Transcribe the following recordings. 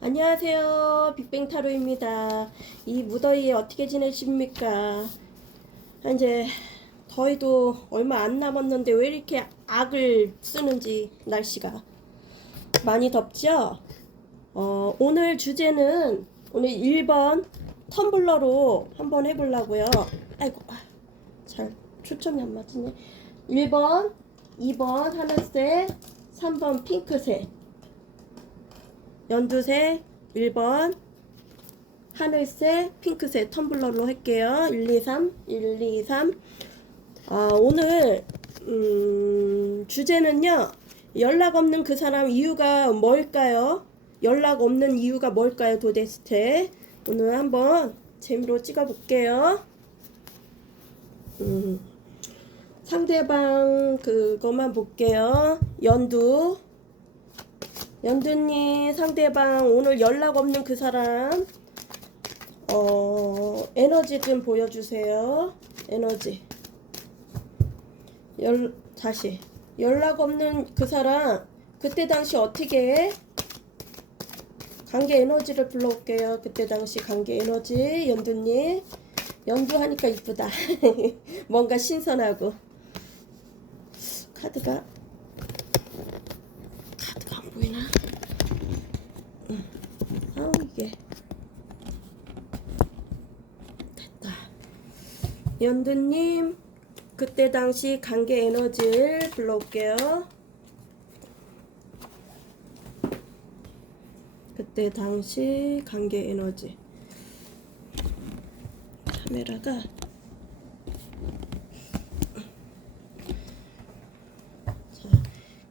안녕하세요. 빅뱅타로입니다. 이 무더위에 어떻게 지내십니까? 이제 더위도 얼마 안 남았는데 왜 이렇게 악을 쓰는지 날씨가 많이 덥죠? 오늘 주제는 오늘 1번 텀블러로 한번 해보려고요. 아이고, 잘 초점이 안 맞네. 1번, 2번 하늘색, 3번 핑크색. 연두색 1번 하늘색 핑크색 텀블러로 할게요. 1, 2, 3 1, 2, 3 오늘 주제는요, 연락 없는 그 사람 이유가 뭘까요? 연락 없는 이유가 뭘까요? 도대체 오늘 한번 재미로 찍어 볼게요. 상대방 그것만 볼게요. 연두님 상대방 오늘 연락 없는 그 사람 에너지 좀 보여주세요. 에너지 다시 연락 없는 그 사람 그때 당시 어떻게 해? 관계 에너지를 불러올게요. 그때 당시 관계 에너지. 연두님 연두 하니까 이쁘다. 뭔가 신선하고 카드가 안 보이나? 이게 됐다. 연두님 그때 당시 관계 에너지를 불러올게요. 그때 당시 관계 에너지. 카메라가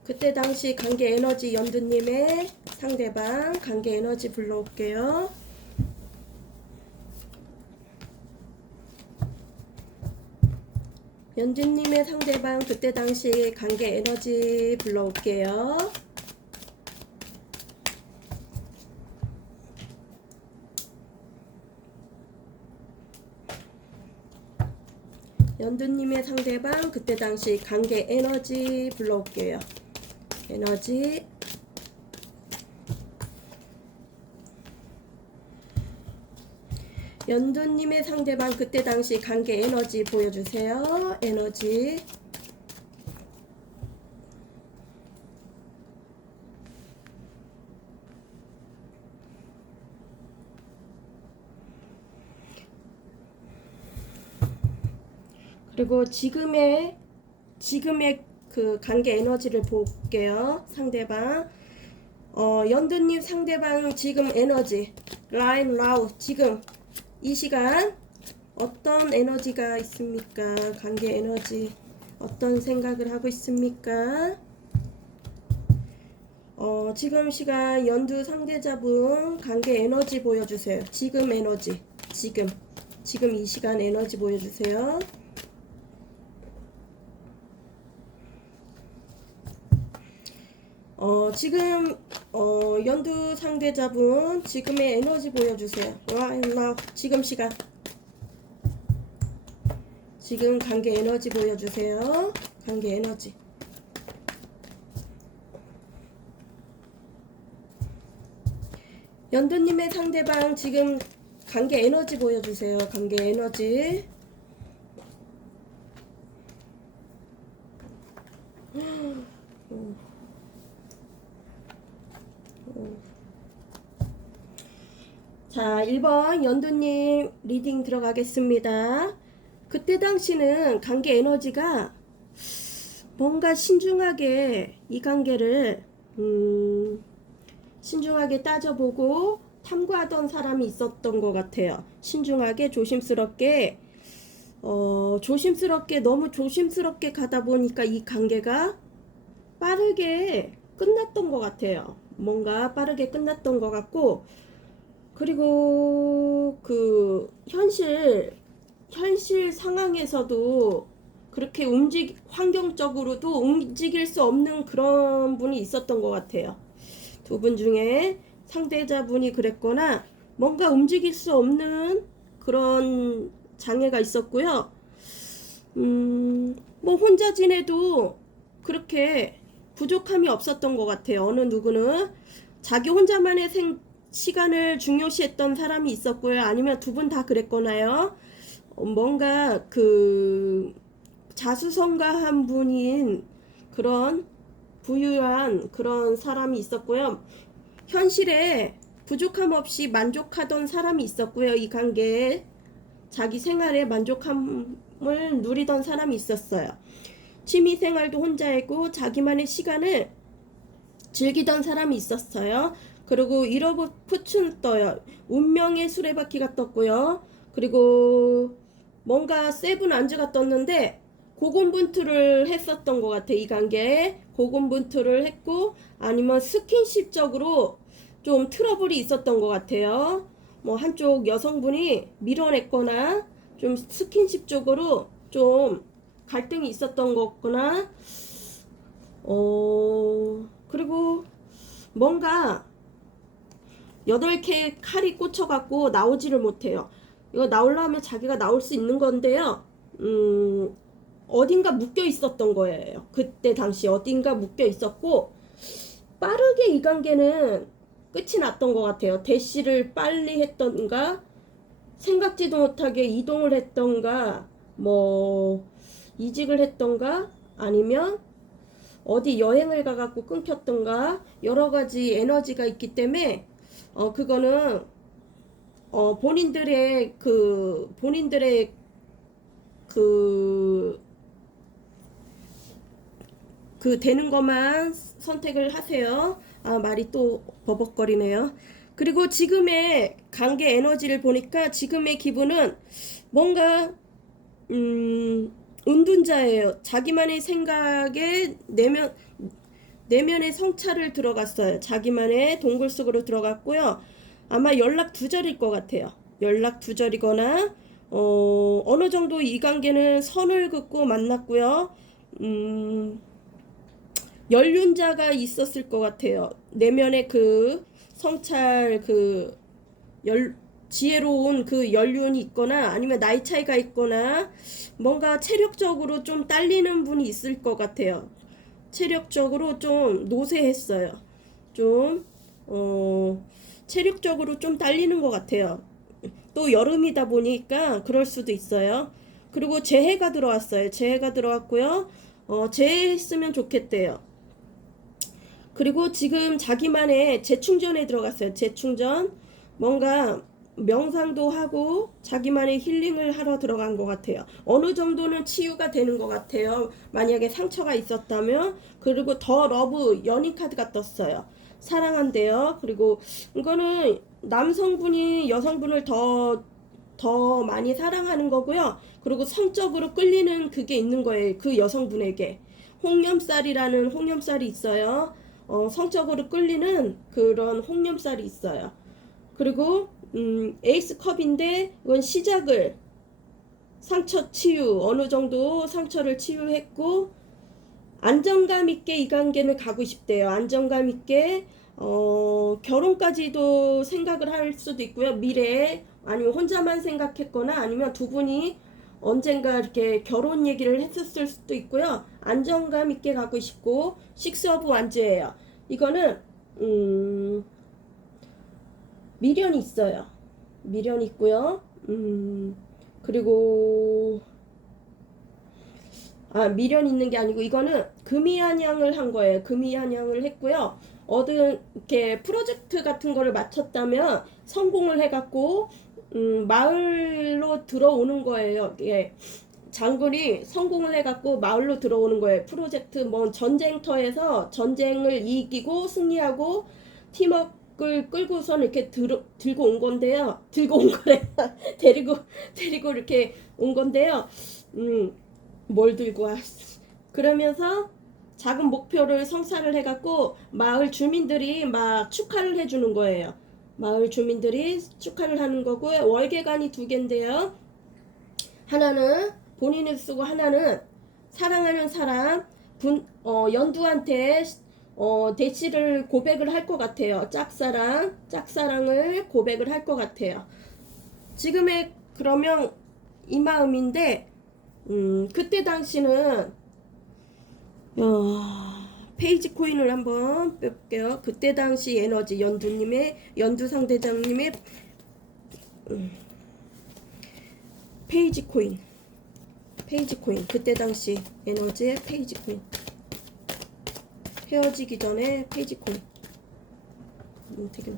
그때 당시 관계 에너지. 연두님의 상대방 관계 에너지 불러올게요. 연두님의 상대방 그때 당시 관계 에너지 불러올게요. 연두님의 상대방 그때 당시 관계 에너지 불러올게요. 에너지. 연두님의 상대방 그때 당시 관계 에너지 보여주세요. 에너지. 그리고 지금의 그 관계 에너지를 볼게요. 상대방. 연두님 상대방 지금 에너지 라인 라우 지금 이 시간 어떤 에너지가 있습니까? 관계 에너지 어떤 생각을 하고 있습니까? 지금 시간 연두 상대자분 관계 에너지 보여주세요. 지금 에너지 지금 이 시간 에너지 보여주세요. 지금 연두 상대자분 지금의 에너지 보여주세요. 지금 시간 지금 관계 에너지 보여주세요. 관계 에너지. 연두님의 상대방 지금 관계 에너지 보여주세요. 관계 에너지. 자, 1번 연두님 리딩 들어가겠습니다. 그때 당시는 관계 에너지가 뭔가 신중하게 이 관계를 신중하게 따져보고 탐구하던 사람이 있었던 것 같아요. 신중하게 조심스럽게 너무 조심스럽게 가다 보니까 이 관계가 빠르게 끝났던 것 같아요. 뭔가 빠르게 끝났던 것 같고, 그리고 그 현실 상황에서도 그렇게 환경적으로도 움직일 수 없는 그런 분이 있었던 것 같아요. 두 분 중에 상대자분이 그랬거나 뭔가 움직일 수 없는 그런 장애가 있었고요. 뭐 혼자 지내도 그렇게 부족함이 없었던 것 같아요. 어느 누구는 자기 혼자만의 시간을 중요시했던 사람이 있었고요. 아니면 두 분 다 그랬거나요. 뭔가 그 자수성가한 분인 그런 부유한 그런 사람이 있었고요. 현실에 부족함 없이 만족하던 사람이 있었고요. 이 관계에 자기 생활에 만족함을 누리던 사람이 있었어요. 취미생활도 혼자 했고 자기만의 시간을 즐기던 사람이 있었어요. 그리고 이러고푸춘 떠요. 운명의 수레바퀴가 떴고요. 그리고 뭔가 세븐 안주가 떴는데 고군분투를 했었던 것 같아. 이 관계에 고군분투를 했고 아니면 스킨십적으로 좀 트러블이 있었던 것 같아요. 뭐 한쪽 여성분이 밀어냈거나 좀 스킨십 쪽으로 좀 갈등이 있었던 거거나 그리고 뭔가 8개 칼이 꽂혀갖고 나오지를 못해요. 이거 나오려면 자기가 나올 수 있는 건데요. 어딘가 묶여 있었던 거예요. 그때 당시 어딘가 묶여 있었고 빠르게 이 관계는 끝이 났던 것 같아요. 대시를 빨리 했던가 생각지도 못하게 이동을 했던가 뭐 이직을 했던가 아니면 어디 여행을 가갖고 끊겼던가 여러 가지 에너지가 있기 때문에 그거는 본인들의 그 되는 것만 선택을 하세요. 아, 말이 또 버벅거리네요. 그리고 지금의 관계 에너지를 보니까 지금의 기분은 뭔가 은둔자예요. 자기만의 생각에 내면의 성찰을 들어갔어요. 자기만의 동굴 속으로 들어갔고요. 아마 연락 두절일 것 같아요. 연락 두절이거나 어느 정도 이 관계는 선을 긋고 만났고요. 연륜자가 있었을 것 같아요. 내면의 그 성찰 지혜로운 그 연륜이 있거나 아니면 나이 차이가 있거나 뭔가 체력적으로 좀 딸리는 분이 있을 것 같아요. 체력적으로 좀 노쇠했어요. 좀 체력적으로 좀 딸리는 것 같아요. 또 여름이다 보니까 그럴 수도 있어요. 그리고 재해가 들어왔어요. 재해가 들어왔고요. 재해했으면 좋겠대요. 그리고 지금 자기만의 재충전에 들어갔어요. 재충전. 뭔가 명상도 하고 자기만의 힐링을 하러 들어간 것 같아요. 어느 정도는 치유가 되는 것 같아요. 만약에 상처가 있었다면. 그리고 더 러브 연인 카드가 떴어요. 사랑한대요. 그리고 이거는 남성분이 여성분을 더 많이 사랑하는 거고요. 그리고 성적으로 끌리는 그게 있는 거예요. 그 여성분에게. 홍염살이라는 홍염살이 있어요. 성적으로 끌리는 그런 홍염살이 있어요. 그리고 에이스 컵인데 이건 시작을 상처 치유 어느 정도 상처를 치유했고 안정감 있게 이 관계는 가고 싶대요. 안정감 있게 결혼까지도 생각을 할 수도 있고요. 미래에 아니면 혼자만 생각했거나 아니면 두 분이 언젠가 이렇게 결혼 얘기를 했었을 수도 있고요. 안정감 있게 가고 싶고 식스 오브 완즈예요. 이거는 미련이 있어요. 미련이 있고요. 그리고 미련 있는 게 아니고 이거는 금이한양을 한 거예요. 금이한양을 했고요. 어떤 이렇게 프로젝트 같은 거를 마쳤다면 성공을 해갖고 마을로 들어오는 거예요. 예. 장군이 성공을 해갖고 마을로 들어오는 거예요. 프로젝트 뭐 전쟁터에서 전쟁을 이기고 승리하고 팀워크를 끌고선 이렇게 들고 온 건데요. 들고 온 거래. 데리고 이렇게 온 건데요. 뭘 들고 와? 그러면서 작은 목표를 성사를 해갖고 마을 주민들이 막 축하를 해주는 거예요. 마을 주민들이 축하를 하는 거고 월계관이 2개인데요. 하나는 본인이 쓰고 하나는 사랑하는 사람 연두한테 대시를 고백을 할 것 같아요. 짝사랑을 고백을 할 것 같아요. 지금의 그러면 이 마음인데 그때 당시는 페이지 코인을 한번 빼볼게요. 그때 당시 에너지 연두 상대장님의 페이지 코인 그때 당시 에너지의 페이지 코인 헤어지기 전에 페이지 코인 되게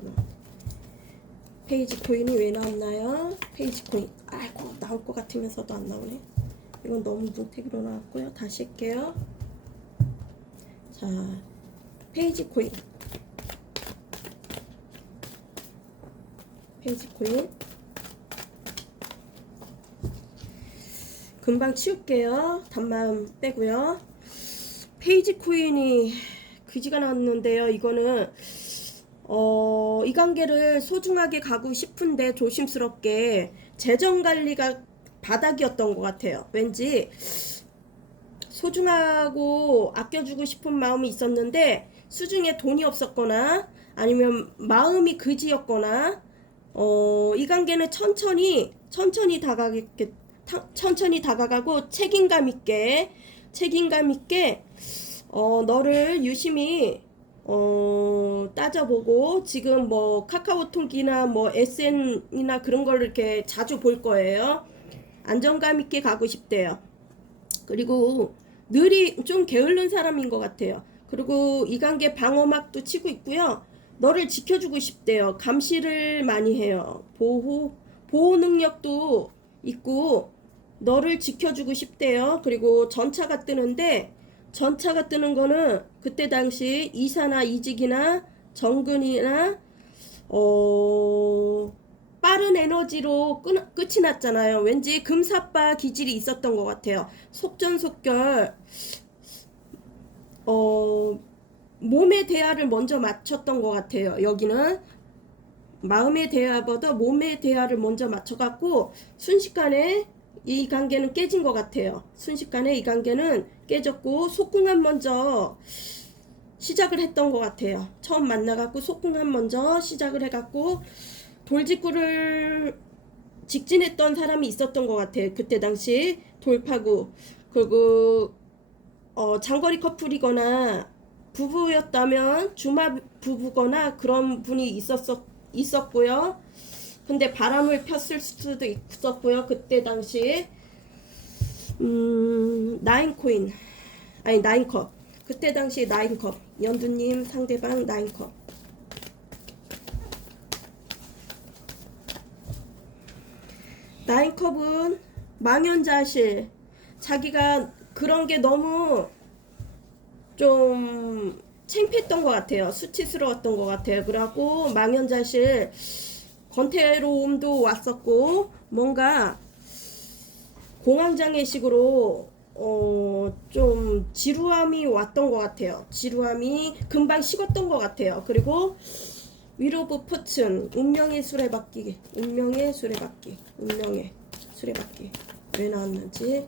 페이지 코인이 왜 나왔나요? 페이지 코인 아이고 나올 것 같으면서도 안 나오네. 이건 너무 뭉태기로 나왔고요. 다시 할게요. 자, 페이지 코인 금방 치울게요. 단마음 빼고요. 페이지 코인이 그지가 나왔는데요. 이거는 이 관계를 소중하게 가고 싶은데 조심스럽게 재정관리가 바닥이었던 것 같아요. 왠지 소중하고 아껴주고 싶은 마음이 있었는데 수중에 돈이 없었거나 아니면 마음이 그지였거나 이 관계는 천천히 다가가고 책임감 있게 너를 유심히 따져보고 지금 뭐 카카오톡이나 뭐 SN이나 그런 걸 이렇게 자주 볼 거예요. 안정감 있게 가고 싶대요. 그리고 늘이 좀 게으른 사람인 것 같아요. 그리고 이 관계 방어막도 치고 있고요. 너를 지켜주고 싶대요. 감시를 많이 해요. 보호 능력도 있고 너를 지켜주고 싶대요. 그리고 전차가 뜨는데 전차가 뜨는 거는 그때 당시 이사나 이직이나 정근이나 빠른 에너지로 끝이 났잖아요. 왠지 금사빠 기질이 있었던 것 같아요. 속전속결 몸의 대화를 먼저 맞췄던 것 같아요. 여기는 마음의 대화보다 몸의 대화를 먼저 맞춰갖고 순식간에 이 관계는 깨진 것 같아요. 순식간에 이 관계는 깨졌고 속궁합 먼저 시작을 했던 것 같아요. 처음 만나갖고 속궁합 먼저 시작을 해갖고 돌직구를 직진했던 사람이 있었던 것 같아요. 그때 당시 돌파구 그리고 장거리 커플이거나 부부였다면 주말 부부거나 그런 분이 있었고요. 근데 바람을 폈을 수도 있었고요. 그때 당시 나인컵 그때 당시 나인컵 연두님 상대방 나인컵 나인컵은 망연자실 자기가 그런 게 너무 좀 창피했던 것 같아요. 수치스러웠던 것 같아요. 그래갖고 망연자실 권태로움도 왔었고 뭔가 공황장애식으로 좀 지루함이 왔던 것 같아요. 지루함이 금방 식었던 것 같아요. 그리고 위로브 포춘 운명의 수레바퀴 왜 나왔는지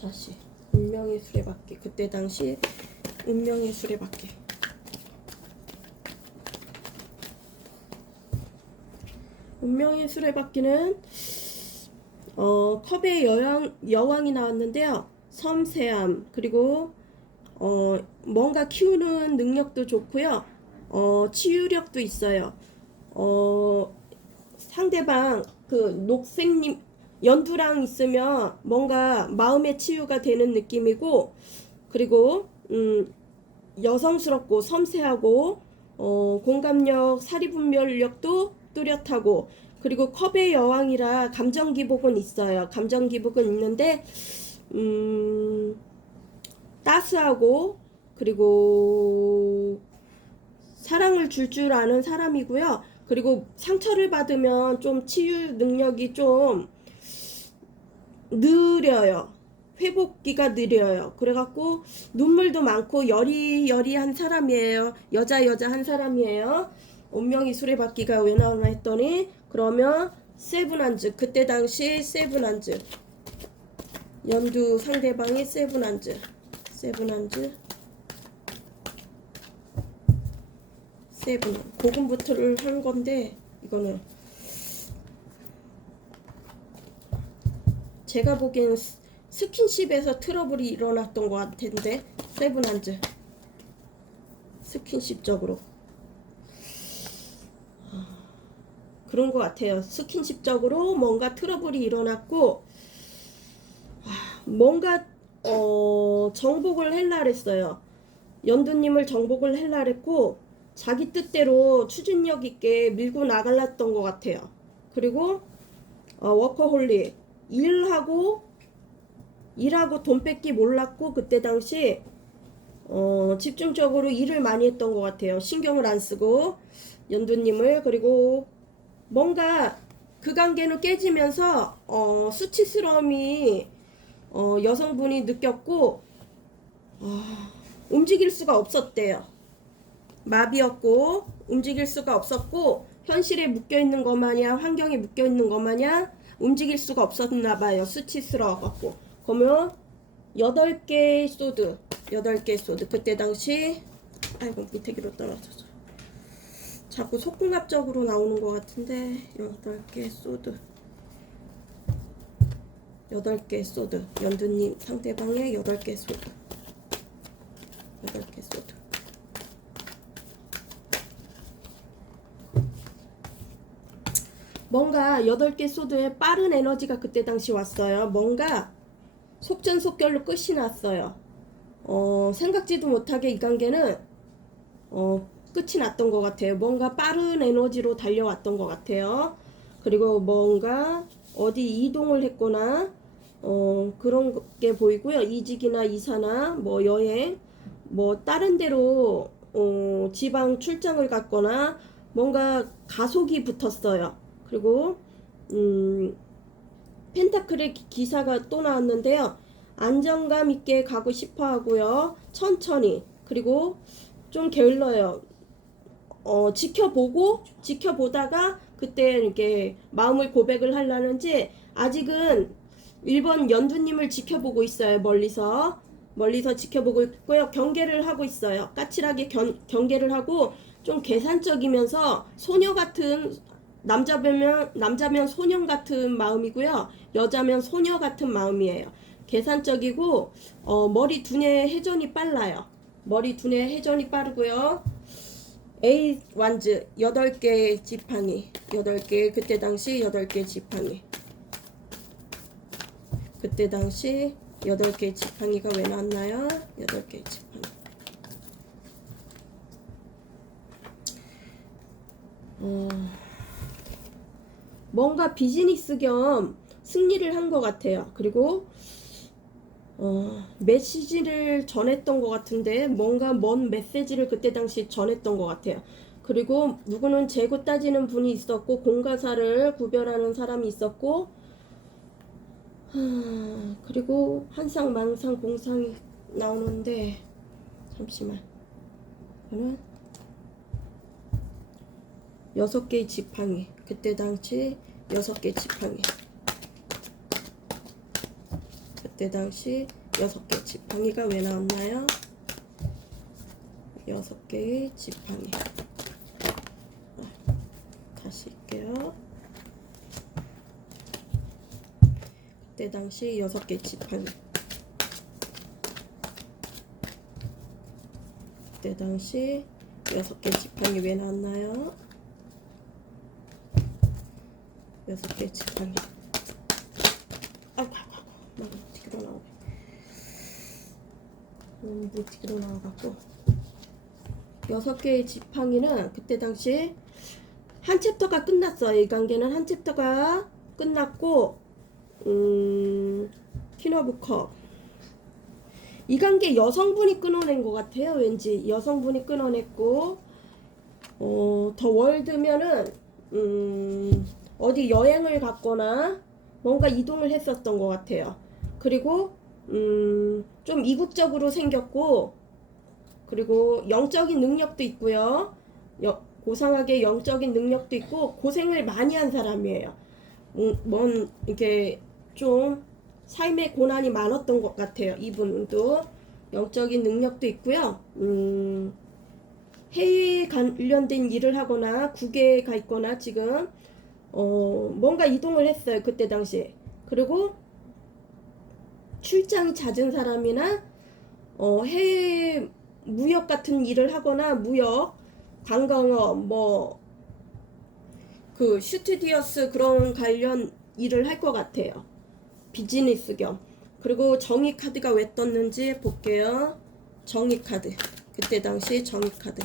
다시 운명의 수레바퀴 그때 당시 운명의 수레바퀴 운명의 수레바퀴는 컵의 여왕이 나왔는데요. 섬세함 그리고 뭔가 키우는 능력도 좋고요. 치유력도 있어요. 상대방 그 녹색님 연두랑 있으면 뭔가 마음의 치유가 되는 느낌이고 그리고 여성스럽고 섬세하고 공감력 사리분별력도 뚜렷하고 그리고 컵의 여왕이라 감정 기복은 있어요. 감정 기복은 있는데 따스하고 그리고 사랑을 줄 아는 사람이고요. 그리고 상처를 받으면 좀 치유 능력이 좀 느려요. 회복기가 느려요. 그래갖고 눈물도 많고 여리여리한 사람이에요. 여자 한 사람이에요. 운명이 수레바퀴가 왜 나오나 했더니 그러면 세븐한즈 그때 당시 세븐한즈 연두 상대방이 세븐한즈 고군분투를 한 건데 이거는 제가 보기엔 스킨십에서 트러블이 일어났던 것 같은데, 세븐한즈 스킨십적으로 그런 것 같아요. 스킨십적으로 뭔가 트러블이 일어났고, 뭔가 정복을 할라 그랬어요. 연두님을 정복을 할라 그랬고, 자기 뜻대로 추진력 있게 밀고 나갈랐던 것 같아요. 그리고 워커홀릭, 일하고 돈 뺏기 몰랐고, 그때 당시 집중적으로 일을 많이 했던 것 같아요. 신경을 안 쓰고 연두님을. 그리고 뭔가 그 관계는 깨지면서 수치스러움이 여성분이 느꼈고, 움직일 수가 없었대요. 마비였고 움직일 수가 없었고, 현실에 묶여있는 것 마냥, 환경에 묶여있는 것 마냥 움직일 수가 없었나 봐요. 수치스러워 갖고. 그러면 8개의 소드, 8개의 소드. 그때 당시, 아이고 밑에 기로 떨어져서 자꾸 속궁합적으로 나오는 것 같은데, 8개의 소드, 8개의 소드. 연두님 상대방의 8개의 소드, 8개 소드. 뭔가 8개 소드에 빠른 에너지가 그때 당시 왔어요. 뭔가 속전속결로 끝이 났어요. 생각지도 못하게 이 관계는 끝이 났던 것 같아요. 뭔가 빠른 에너지로 달려왔던 것 같아요. 그리고 뭔가 어디 이동을 했거나 그런 게 보이고요. 이직이나 이사나 뭐 여행, 뭐 다른 데로 지방 출장을 갔거나 뭔가 가속이 붙었어요. 그리고 펜타클의 기사가 또 나왔는데요. 안정감 있게 가고 싶어 하고요. 천천히. 그리고 좀 게을러요. 지켜보다가 그때 이렇게 마음을 고백을 하려는지, 아직은 1번 연두님을 지켜보고 있어요. 멀리서 지켜보고 있고요. 경계를 하고 있어요. 까칠하게 경계를 하고, 좀 계산적이면서 소녀 같은, 남자면 소년 같은 마음이고요. 여자면 소녀 같은 마음이에요. 계산적이고, 머리 두뇌 회전이 빨라요. 머리 두뇌 회전이 빠르고요. A 완즈 8개 지팡이, 8개, 그때 당시 8개 지팡이. 그때 당시 8개 지팡이가 왜 나왔나요? 8개 지팡이. 뭔가 비즈니스 겸 승리를 한 것 같아요. 그리고 메시지를 전했던 것 같은데, 뭔가 먼 메시지를 그때 당시 전했던 것 같아요. 그리고 누구는 재고 따지는 분이 있었고, 공과사를 구별하는 사람이 있었고, 그리고 한상 망상 공상이 나오는데, 잠시만, 이거는 6개의 지팡이. 그때 당시 6개 지팡이. 그때 당시 6개 지팡이가 왜 나왔나요? 6개의 지팡이. 다시 할게요. 그때 당시 6개 지팡이. 그때 당시 6개 지팡이 왜 나왔나요? 6개 지팡이. 아이고, 무티기로 나오네. 무티기로 나와갖고. 6개의 지팡이는 그때 당시 한 챕터가 끝났어요. 이 관계는 한 챕터가 끝났고, 퀸 오브 컵. 이 관계 여성분이 끊어낸 것 같아요. 왠지 여성분이 끊어냈고, 더 월드면은 어디 여행을 갔거나 뭔가 이동을 했었던 것 같아요. 그리고 좀 이국적으로 생겼고, 그리고 영적인 능력도 있고요. 고상하게 영적인 능력도 있고, 고생을 많이 한 사람이에요. 이렇게 좀 삶의 고난이 많았던 것 같아요. 이분도 영적인 능력도 있고요. 해외에 관련된 일을 하거나 국외에 가 있거나 지금 뭔가 이동을 했어요. 그때 당시에. 그리고 출장이 잦은 사람이나 해외 무역 같은 일을 하거나 무역, 관광업, 뭐 그 슈튜디오스 그런 관련 일을 할 것 같아요. 비즈니스 겸. 그리고 정의카드가 왜 떴는지 볼게요. 정의카드. 그때 당시 정의카드.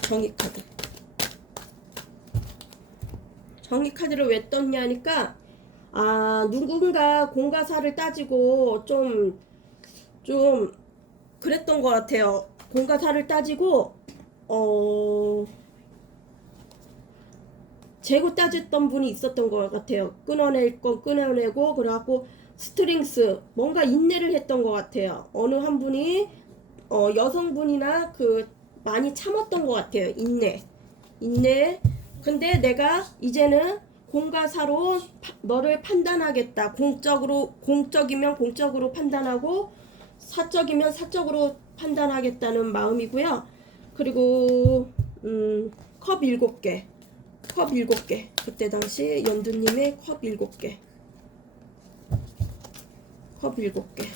정의카드. 정의카드를 왜 떴냐니까 누군가 공과사를 따지고 좀 그랬던 것 같아요. 공과사를 따지고 재고 따졌던 분이 있었던 것 같아요. 끊어낼 건 끊어내고 그래갖고 스트링스 뭔가 인내를 했던 것 같아요. 어느 한 분이 여성분이나 많이 참았던 것 같아요. 인내. 근데 내가 이제는 공과사로 너를 판단하겠다. 공적이면 공적으로 판단하고 사적이면 사적으로 판단하겠다는 마음이고요. 그리고 컵 7개. 그때 당시 연두님의 컵 7개. 컵 7개.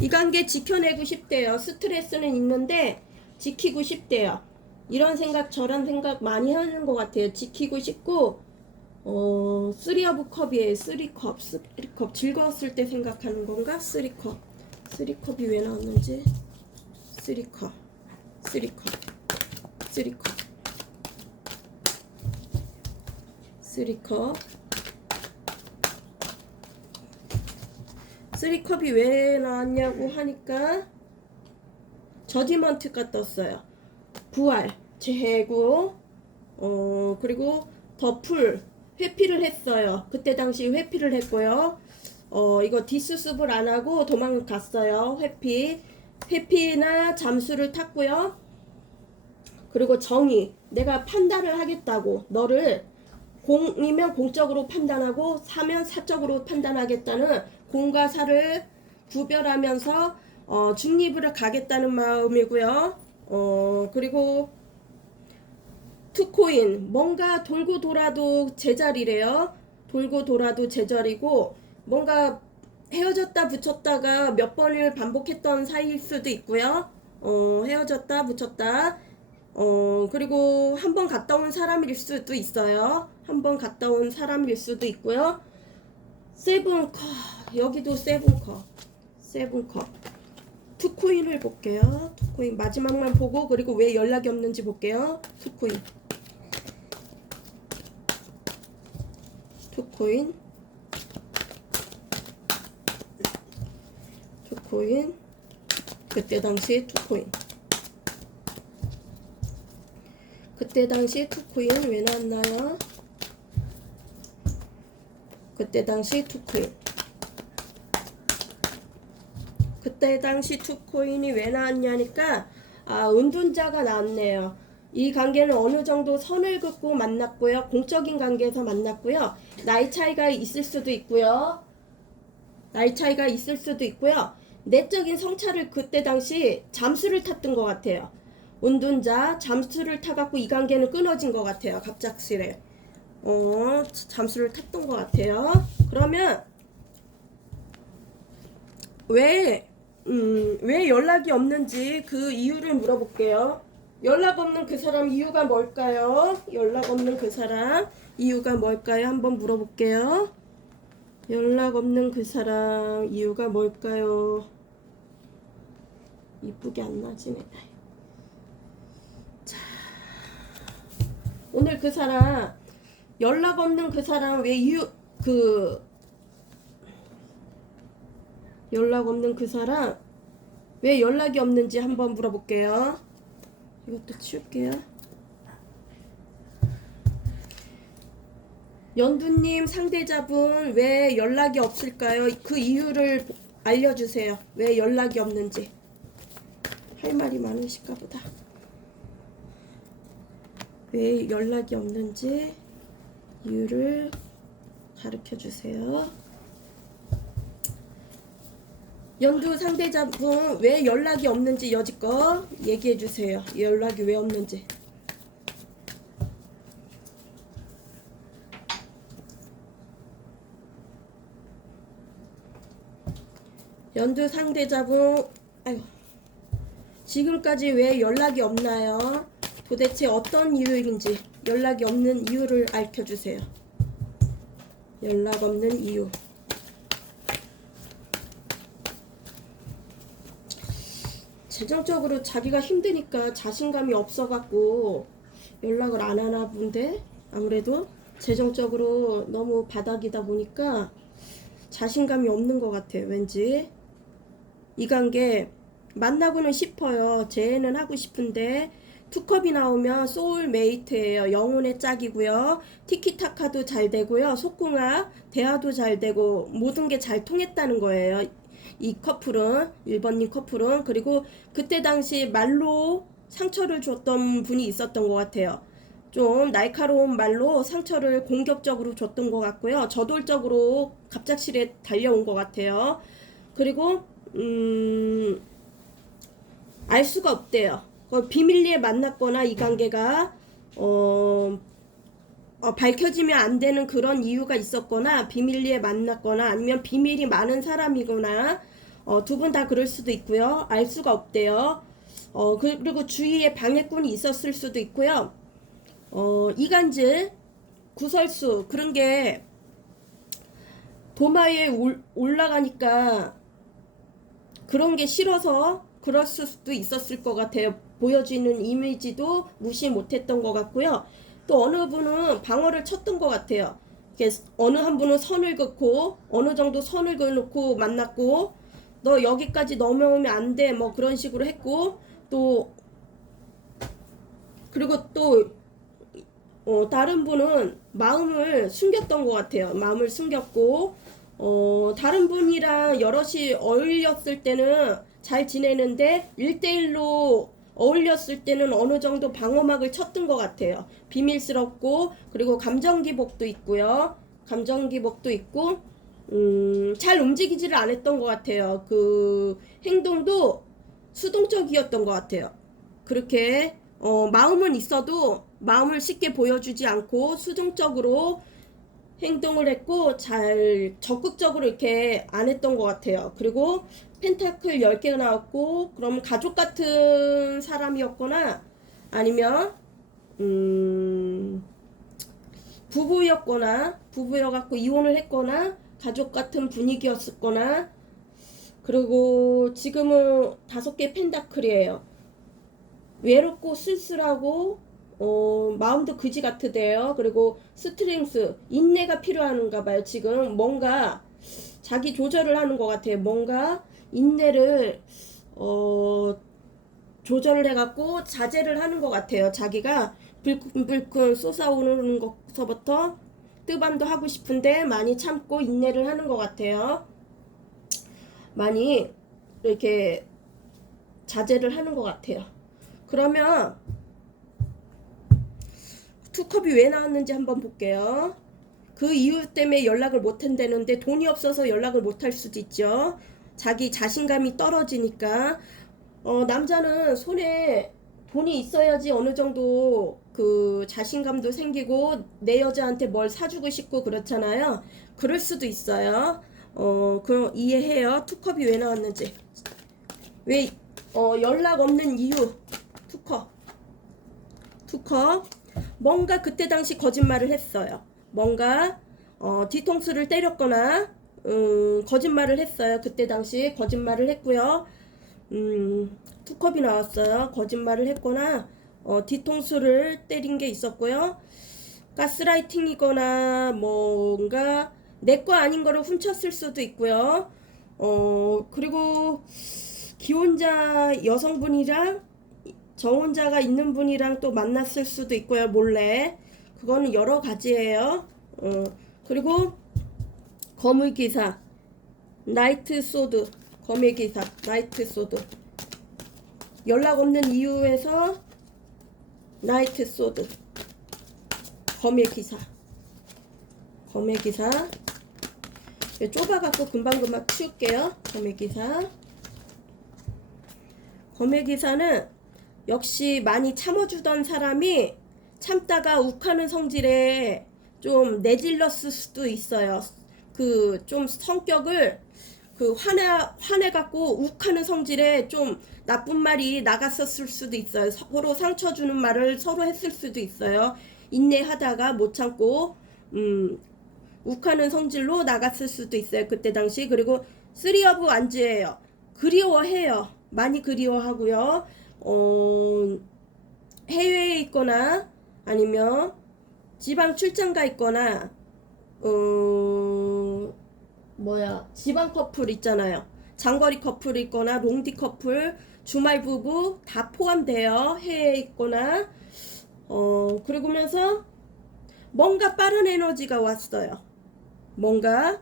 이 관계 지켜내고 싶대요. 스트레스는 있는데 지키고 싶대요. 이런 생각 저런 생각 많이 하는 것 같아요. 지키고 싶고 3 컵이에요. 3컵 즐거웠을 때 생각하는 건가? 3컵 3컵이 왜 나왔는지 3컵 쓰리컵이 왜 나왔냐고 하니까 저지먼트가 떴어요. 부활, 재고, 그리고 더풀, 회피를 했어요. 그때 당시 회피를 했고요. 이거 디스습을 안 하고 도망갔어요. 회피나 잠수를 탔고요. 그리고 정의, 내가 판단을 하겠다고 너를 공이면 공적으로 판단하고 사면 사적으로 판단하겠다는 공과 사를 구별하면서 중립을 가겠다는 마음이고요. 그리고 투코인 뭔가 돌고 돌아도 제자리래요. 돌고 돌아도 제자리고 뭔가 헤어졌다 붙였다가 몇 번을 반복했던 사이일 수도 있고요. 헤어졌다 붙였다. 그리고 한 번 갔다 온 사람일 수도 있어요. 한 번 갔다 온 사람일 수도 있고요. 세븐컵, 여기도 세븐컵. 투코인을 볼게요. 투코인 마지막만 보고 그리고 왜 연락이 없는지 볼게요. 투코인 그때 당시 투코인 왜 나왔나요? 그때 당시 투코인이 왜 나왔냐니까 은둔자가 나왔네요. 이 관계는 어느 정도 선을 긋고 만났고요. 공적인 관계에서 만났고요. 나이 차이가 있을 수도 있고요. 내적인 성찰을 그때 당시 잠수를 탔던 것 같아요. 은둔자 잠수를 타갖고 이 관계는 끊어진 것 같아요. 갑작스레 잠수를 탔던 것 같아요. 그러면 왜 연락이 없는지 그 이유를 물어볼게요. 연락 없는 그 사람 이유가 뭘까요? 한번 물어볼게요. 연락 없는 그 사람 이유가 뭘까요? 이쁘게 안 나지네. 자, 오늘 그 사람 연락 없는 그 사람 연락 없는 그 사람 왜 연락이 없는지 한번 물어볼게요. 이것도 치울게요. 연두님 상대자분 왜 연락이 없을까요? 그 이유를 알려주세요. 왜 연락이 없는지. 할 말이 많으실까 보다. 왜 연락이 없는지 이유를 가르쳐주세요. 연두 상대자분 왜 연락이 없는지 여지껏 얘기해주세요. 연락이 왜 없는지. 연두 상대자분, 아유, 지금까지 왜 연락이 없나요? 도대체 어떤 이유인지 연락이 없는 이유를 알려주세요. 연락 없는 이유. 재정적으로 자기가 힘드니까 자신감이 없어갖고 연락을 안 하나 본데, 아무래도 재정적으로 너무 바닥이다 보니까 자신감이 없는 것 같아요. 왠지 이 관계 만나고는 싶어요. 재회는 하고 싶은데, 투컵이 나오면 소울메이트예요. 영혼의 짝이고요. 티키타카도 잘 되고요. 속궁합, 대화도 잘 되고 모든 게 잘 통했다는 거예요. 이 커플은, 1번님 커플은. 그리고 그때 당시 말로 상처를 줬던 분이 있었던 것 같아요. 좀 날카로운 말로 상처를 공격적으로 줬던 것 같고요. 저돌적으로 갑작스레 달려온 것 같아요. 그리고 알 수가 없대요. 비밀리에 만났거나 이 관계가 밝혀지면 안 되는 그런 이유가 있었거나, 비밀리에 만났거나, 아니면 비밀이 많은 사람이거나, 두 분 다 그럴 수도 있고요. 알 수가 없대요. 그리고 주위에 방해꾼이 있었을 수도 있고요. 이간질, 구설수, 그런 게 도마에 올라가니까 그런 게 싫어서 그럴 수도 있었을 것 같아요. 보여지는 이미지도 무시 못했던 것 같고요. 또 어느 분은 방어를 쳤던 것 같아요. 어느 한 분은 선을 긋고, 어느 정도 선을 그어놓고 만났고, 너 여기까지 넘어오면 안 돼, 뭐 그런 식으로 했고, 또 그리고 또 다른 분은 마음을 숨겼던 것 같아요. 마음을 숨겼고, 다른 분이랑 여럿이 어울렸을 때는 잘 지내는데 1대1로 어울렸을 때는 어느 정도 방어막을 쳤던 것 같아요. 비밀스럽고, 그리고 감정기복도 있고요. 감정기복도 있고, 잘 움직이지를 않았던 것 같아요. 그 행동도 수동적이었던 것 같아요. 그렇게 마음은 있어도 마음을 쉽게 보여주지 않고 수동적으로 행동을 했고, 잘 적극적으로 이렇게 안 했던 것 같아요. 그리고 펜타클 10개가 나왔고, 그럼 가족 같은 사람이었거나, 아니면 부부여갖고 이혼을 했거나, 가족 같은 분위기였었거나, 그리고 지금은 5개 펜타클이에요. 외롭고 쓸쓸하고, 마음도 그지 같으대요. 그리고 스트렝스, 인내가 필요한가 봐요. 지금 뭔가 자기 조절을 하는 것 같아요. 뭔가 인내를 조절을 해갖고 자제를 하는 것 같아요. 자기가 불끈불끈 솟아오르는 것서부터 뜨밤도 하고 싶은데 많이 참고 인내를 하는 것 같아요. 많이 이렇게 자제를 하는 것 같아요. 그러면 투컵이 왜 나왔는지 한번 볼게요. 그 이유 때문에 연락을 못 한다는데, 돈이 없어서 연락을 못 할 수도 있죠. 자기 자신감이 떨어지니까. 남자는 손에 돈이 있어야지 어느 정도 그 자신감도 생기고 내 여자한테 뭘 사주고 싶고 그렇잖아요. 그럴 수도 있어요. 그럼 이해해요. 투컵이 왜 나왔는지. 왜 연락 없는 이유. 투컵. 뭔가 그때 당시 거짓말을 했어요. 뭔가 뒤통수를 때렸거나 거짓말을 했어요. 그때 당시 거짓말을 했고요. 투컵이 나왔어요. 거짓말을 했거나 뒤통수를 때린 게 있었고요. 가스라이팅이거나 뭔가 내 거 아닌 거를 훔쳤을 수도 있고요. 그리고 기혼자 여성분이랑 저혼자가 있는 분이랑 또 만났을 수도 있고요. 몰래. 그거는 여러 가지예요. 그리고 거물기사, 나이트 소드, 거물기사, 나이트 소드. 연락 없는 이유에서 나이트 소드, 거물기사. 좁아갖고 금방금방 치울게요. 거물기사는 역시 많이 참아주던 사람이 참다가 욱하는 성질에 좀 내질렀을 수도 있어요. 그 좀 성격을 그 화내갖고 욱하는 성질에 좀 나쁜 말이 나갔었을 수도 있어요. 서로 상처 주는 말을 서로 했을 수도 있어요. 인내하다가 못 참고 욱하는 성질로 나갔을 수도 있어요. 그때 당시. 그리고 쓰리어브 완즈예요. 그리워해요. 많이 그리워하고요. 해외에 있거나 아니면 지방 출장 가 있거나 지방 커플 있잖아요. 장거리 커플 있거나 롱디 커플, 주말 부부 다 포함돼요. 해외에 있거나 그러면서 뭔가 빠른 에너지가 왔어요. 뭔가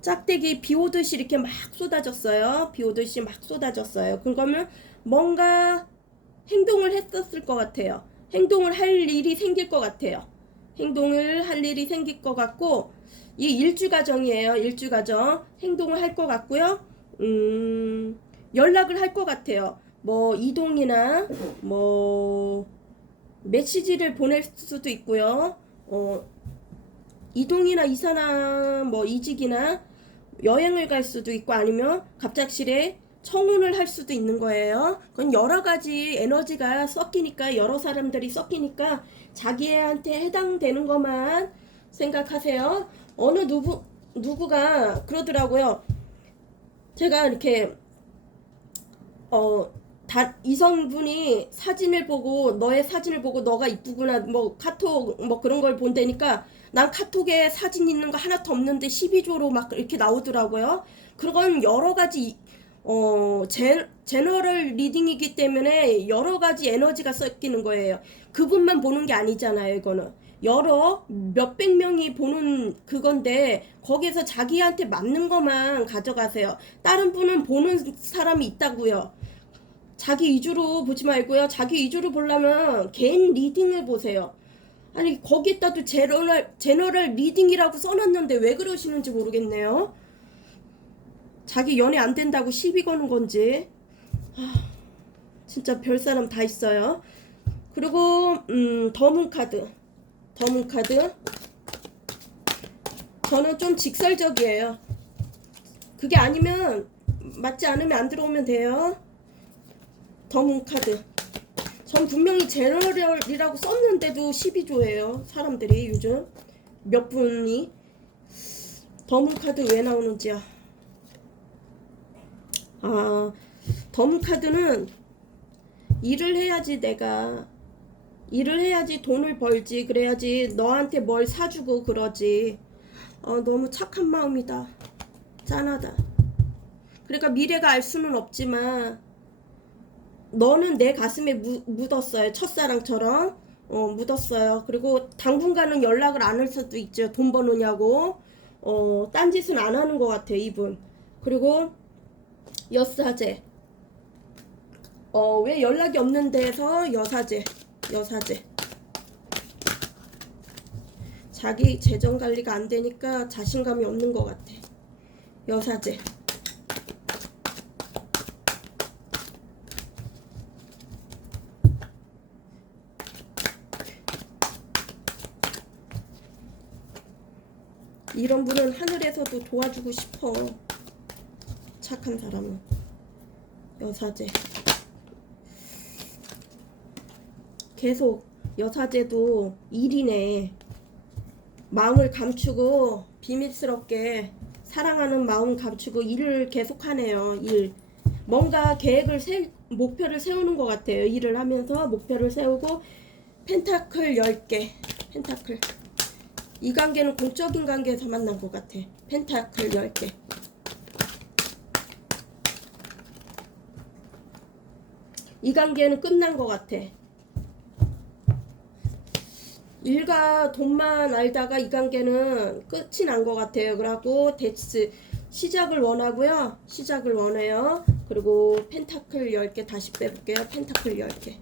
짝대기 비 오듯이 이렇게 막 쏟아졌어요. 비 오듯이 막 쏟아졌어요. 그러면 뭔가 행동을 했었을 것 같아요. 행동을 할 일이 생길 것 같아요. 행동을 할 일이 생길 것 같고, 이 일주가정이에요. 일주가정. 행동을 할 것 같고요. 연락을 할 것 같아요. 뭐 이동이나 뭐 메시지를 보낼 수도 있고요. 이동이나 이사나 뭐 이직이나 여행을 갈 수도 있고 아니면 갑작스레 청혼을 할 수도 있는 거예요. 그건 여러 가지 에너지가 섞이니까, 여러 사람들이 섞이니까 자기한테 해당되는 것만 생각하세요. 어느 누구가 그러더라고요. 제가 이렇게 이성분이 사진을 보고, 너의 사진을 보고 너가 이쁘구나 뭐 카톡 뭐 그런 걸 본다니까, 난 카톡에 사진 있는 거 하나도 없는데 12조로 막 이렇게 나오더라고요. 그건 여러 가지 제너럴 리딩이기 때문에 여러 가지 에너지가 섞이는 거예요. 그분만 보는 게 아니잖아요. 이거는 여러 몇백 명이 보는 그건데, 거기에서 자기한테 맞는 것만 가져가세요. 다른 분은 보는 사람이 있다고요. 자기 위주로 보지 말고요. 자기 위주로 보려면 개인 리딩을 보세요. 아니 거기에다도 제너럴 리딩이라고 써놨는데 왜 그러시는지 모르겠네요. 자기 연애 안 된다고 시비 거는 건지. 진짜 별 사람 다 있어요. 그리고 더문 카드. 저는 좀 직설적이에요. 그게 아니면, 맞지 않으면 안 들어오면 돼요. 더문 카드. 전 분명히 제너럴이라고 썼는데도 12조예요. 사람들이 요즘 몇 분이. 더문 카드 왜 나오는지야. 더문 카드는 일을 해야지, 내가 일을 해야지 돈을 벌지, 그래야지 너한테 뭘 사주고 그러지. 너무 착한 마음이다. 짠하다. 그러니까 미래가 알 수는 없지만 너는 내 가슴에 묻었어요. 첫사랑처럼 묻었어요. 그리고 당분간은 연락을 안 할 수도 있죠. 돈 버느냐고. 딴짓은 안 하는 것 같아, 이분. 그리고 여사제. 왜 연락이 없는 데서 여사제. 자기 재정 관리가 안 되니까 자신감이 없는 것 같아. 여사제. 이런 분은 하늘에서도 도와주고 싶어. 착한 사람은. 여사제. 계속 여사제도 일이네. 마음을 감추고 비밀스럽게 사랑하는 마음 감추고 일을 계속하네요. 일. 뭔가 목표를 세우는 것 같아요. 일을 하면서 목표를 세우고. 펜타클 10개. 펜타클. 이 관계는 공적인 관계에서 만난 것 같아. 펜타클 10개. 이 관계는 끝난 것 같아. 일과 돈만 알다가 이 관계는 끝이 난 것 같아요. 그러고 시작을 원하고요. 시작을 원해요. 그리고 펜타클 10개 다시 빼볼게요. 펜타클 10개.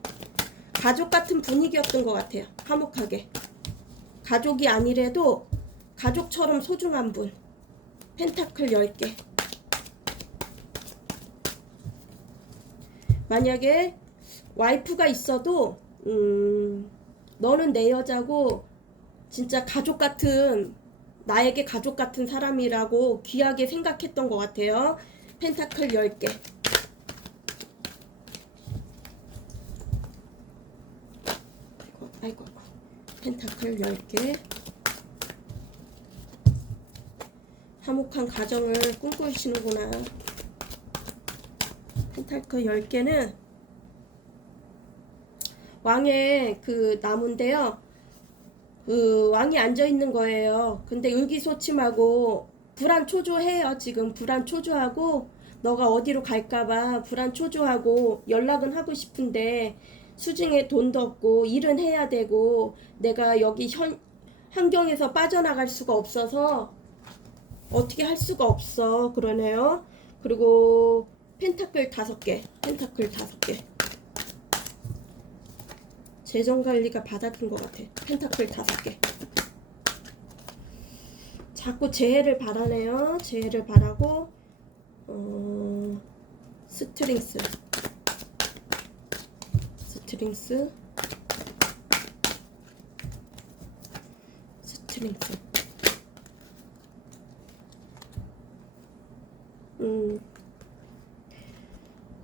가족 같은 분위기였던 것 같아요. 화목하게. 가족이 아니래도 가족처럼 소중한 분. 펜타클 10개. 만약에 와이프가 있어도 너는 내 여자고 진짜 가족 같은 나에게 가족 같은 사람이라고 귀하게 생각했던 것 같아요. 펜타클 10개. 아이고, 펜타클 10개. 화목한 가정을 꿈꾸시는구나. 펜타클 10개는 왕의 그 나무인데요. 그 왕이 앉아 있는 거예요. 근데 의기소침하고 불안초조해요. 지금 불안초조하고 너가 어디로 갈까봐 불안초조하고 연락은 하고 싶은데 수중에 돈도 없고 일은 해야 되고 내가 여기 환경에서 빠져나갈 수가 없어서 어떻게 할 수가 없어. 그러네요. 그리고 펜타클 5개. 펜타클 5개. 재정관리가 바닥인 것 같아. 펜타클 5개. 자꾸 재해를 바라네요. 재해를 바라고 스트링스. 스트링스.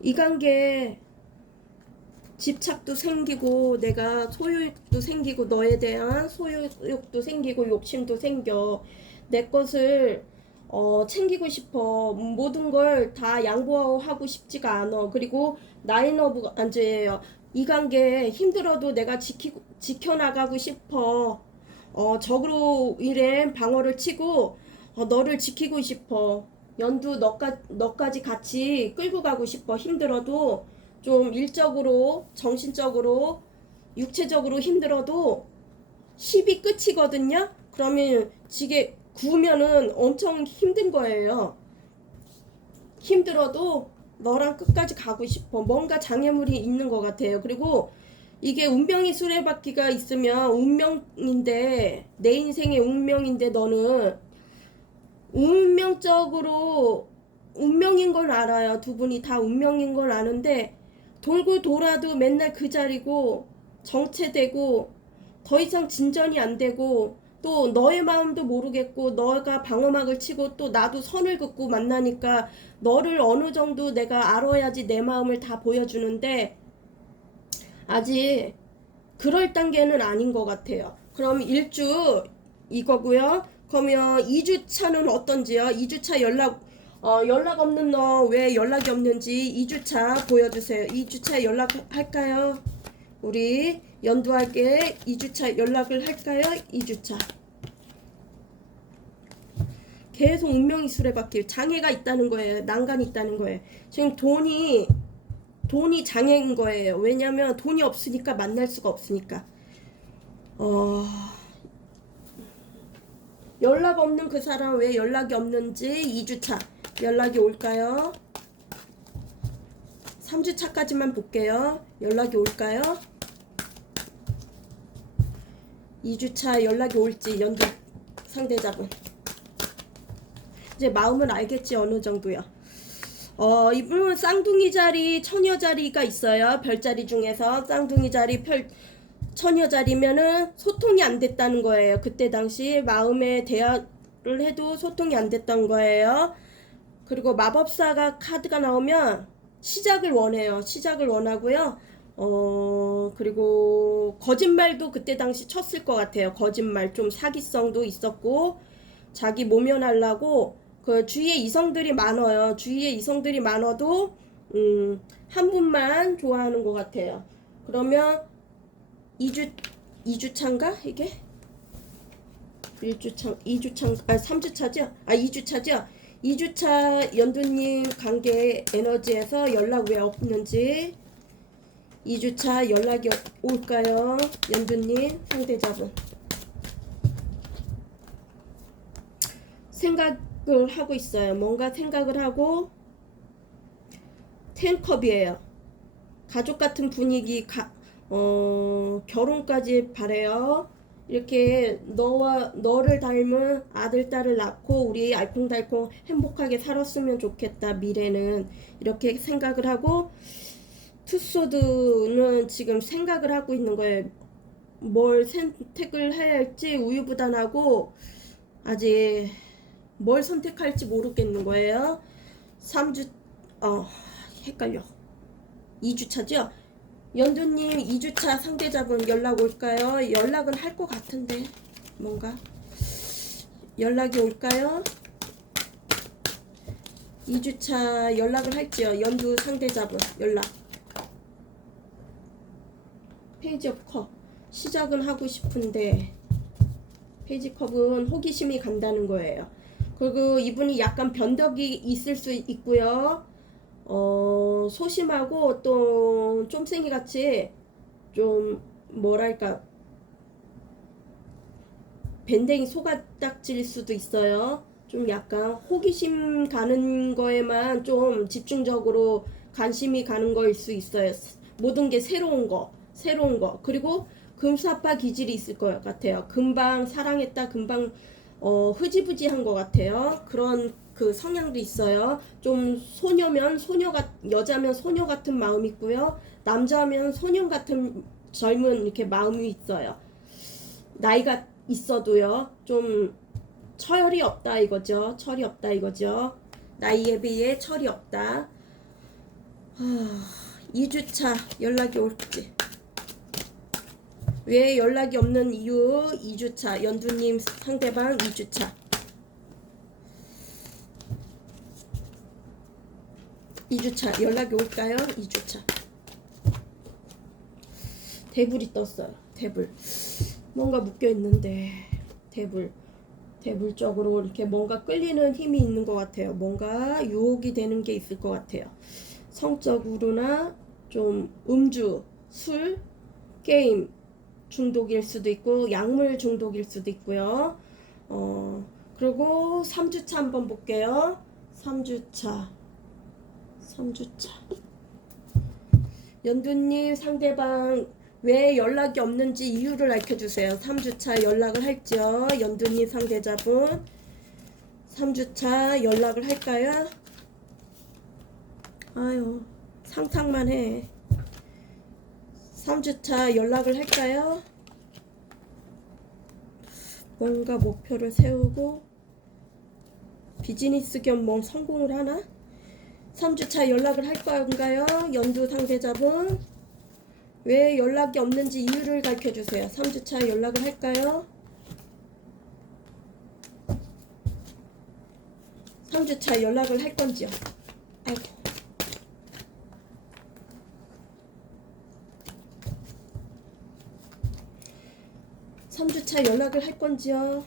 이 관계 집착도 생기고 내가 소유욕도 생기고 너에 대한 소유욕도 생기고 욕심도 생겨. 내 것을 챙기고 싶어. 모든 걸 다 양보하고 싶지가 않아. 그리고 나인 오브 안즈예요. 이 관계 힘들어도 내가 지켜나가고 싶어. 적으로 일엔 방어를 치고 너를 지키고 싶어. 연두 너까지 같이 끌고 가고 싶어. 힘들어도 좀 일적으로, 정신적으로, 육체적으로 힘들어도 10이 끝이거든요. 그러면 지게 구우면은 엄청 힘든 거예요. 힘들어도 너랑 끝까지 가고 싶어. 뭔가 장애물이 있는 것 같아요. 그리고 이게 운명의 수레바퀴가 있으면 운명인데, 내 인생의 운명인데 너는 운명적으로 운명인 걸 알아요. 두 분이 다 운명인 걸 아는데 돌고 돌아도 맨날 그 자리고 정체되고 더 이상 진전이 안 되고 또 너의 마음도 모르겠고 너가 방어막을 치고 또 나도 선을 긋고 만나니까 너를 어느 정도 내가 알아야지 내 마음을 다 보여주는데 아직 그럴 단계는 아닌 것 같아요. 그럼 1주 이거고요. 그러면 2주차는 어떤지요? 2주차 연락 없는 너 왜 연락이 없는지 2주차 보여주세요. 2주차 연락할까요? 우리 연두할게 2주차 연락을 할까요? 2주차. 계속 운명이 수레바퀴 장애가 있다는 거예요. 난간이 있다는 거예요. 지금 돈이 장애인 거예요. 왜냐면 돈이 없으니까 만날 수가 없으니까. 연락 없는 그 사람 왜 연락이 없는지 2주차 연락이 올까요? 3주차까지만 볼게요. 연락이 올까요? 2주차 연락이 올지 연두 상대자분. 이제 마음을 알겠지 어느 정도요. 이분은 쌍둥이 자리, 처녀 자리가 있어요. 별자리 중에서 쌍둥이 자리, 처녀 자리면은 소통이 안 됐다는 거예요. 그때 당시 마음의 대화를 해도 소통이 안 됐던 거예요. 그리고 마법사가 카드가 나오면 시작을 원해요. 시작을 원하고요. 그리고 거짓말도 그때 당시 쳤을 것 같아요. 거짓말 좀 사기성도 있었고 자기 모면하려고 그 주위에 이성들이 많아요. 주위에 이성들이 많아도 한 분만 좋아하는 것 같아요. 그러면 2주차인가 이게? 1주차, 2주차, 3주차죠? 2주차죠? 2주차 연두님 관계 에너지에서 연락 왜 없는지 2주차 연락이 올까요? 연두님 상대자분 생각을 하고 있어요. 뭔가 생각을 하고 10컵이에요. 가족 같은 분위기 결혼까지 바래요. 이렇게 너를 닮은 아들 딸을 낳고 우리 알콩달콩 행복하게 살았으면 좋겠다. 미래는 이렇게 생각을 하고 투소드는 지금 생각을 하고 있는 거예요. 뭘 선택을 해야 할지 우유부단하고 아직 뭘 선택할지 모르겠는 거예요. 3주 헷갈려. 2주차죠? 연두님 2주차 상대자분 연락 올까요? 연락은 할 것 같은데 뭔가 연락이 올까요? 2주차 연락을 할지요. 연두 상대자분 연락. 페이지 오브 컵 시작은 하고 싶은데 페이지 컵은 호기심이 간다는 거예요. 그리고 이분이 약간 변덕이 있을 수 있고요. 소심하고 또 쫌생이 같이 좀 뭐랄까 밴댕이 속아딱질 수도 있어요. 좀 약간 호기심 가는 거에만 좀 집중적으로 관심이 가는 거일 수 있어요. 모든 게 새로운 거. 그리고 금사빠 기질이 있을 것 같아요. 금방 사랑했다, 금방 흐지부지한 것 같아요. 그런 그 성향도 있어요. 좀 여자면 소녀 같은 마음이 있고요. 남자면 소년 같은 젊은 이렇게 마음이 있어요. 나이가 있어도요. 좀 철이 없다 이거죠. 나이에 비해 철이 없다. 2주차 연락이 올지. 왜 연락이 없는 이유 2주차 연두님 상대방 2주차 2주차 연락이 올까요? 2주차 대불이 떴어요. 대불 뭔가 묶여있는데 대불 쪽으로 이렇게 뭔가 끌리는 힘이 있는 것 같아요. 뭔가 유혹이 되는 게 있을 것 같아요. 성적으로나 좀 음주, 술, 게임 중독일 수도 있고 약물 중독일 수도 있고요. 그리고 3주차 한번 볼게요. 3주차 연두님 상대방 왜 연락이 없는지 이유를 알려주세요. 3주차 연락을 할지요. 연두님 상대자분 3주차 연락을 할까요? 아유 상상만 해. 3주차 연락을 할까요? 뭔가 목표를 세우고 비즈니스 겸 뭐 성공을 하나? 3주차 연락을 할 건가요? 연두 상대자분 왜 연락이 없는지 이유를 가르쳐주세요. 3주차 연락을 할까요? 3주차 연락을 할 건지요? 아이고. 3주차 연락을 할 건지요?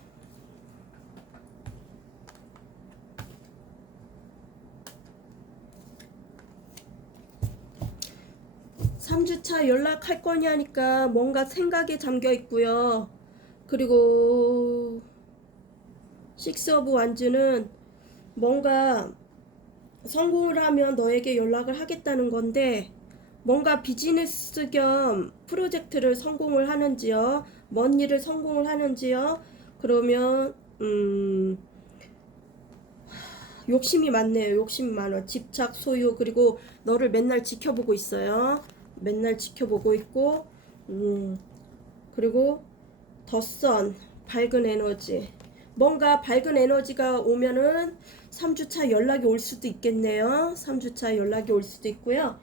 3주차 연락할 거냐니까 뭔가 생각에 잠겨 있고요. 그리고 식스 오브 완즈는 뭔가 성공을 하면 너에게 연락을 하겠다는 건데 뭔가 비즈니스 겸 프로젝트를 성공을 하는지요? 뭔 일을 성공을 하는지요? 그러면 욕심이 많네요. 욕심이 많아. 집착, 소유, 그리고 너를 맨날 지켜보고 있어요. 맨날 지켜보고 있고 그리고 덧선, 밝은 에너지. 뭔가 밝은 에너지가 오면은 3주차 연락이 올 수도 있겠네요. 3주차 연락이 올 수도 있고요.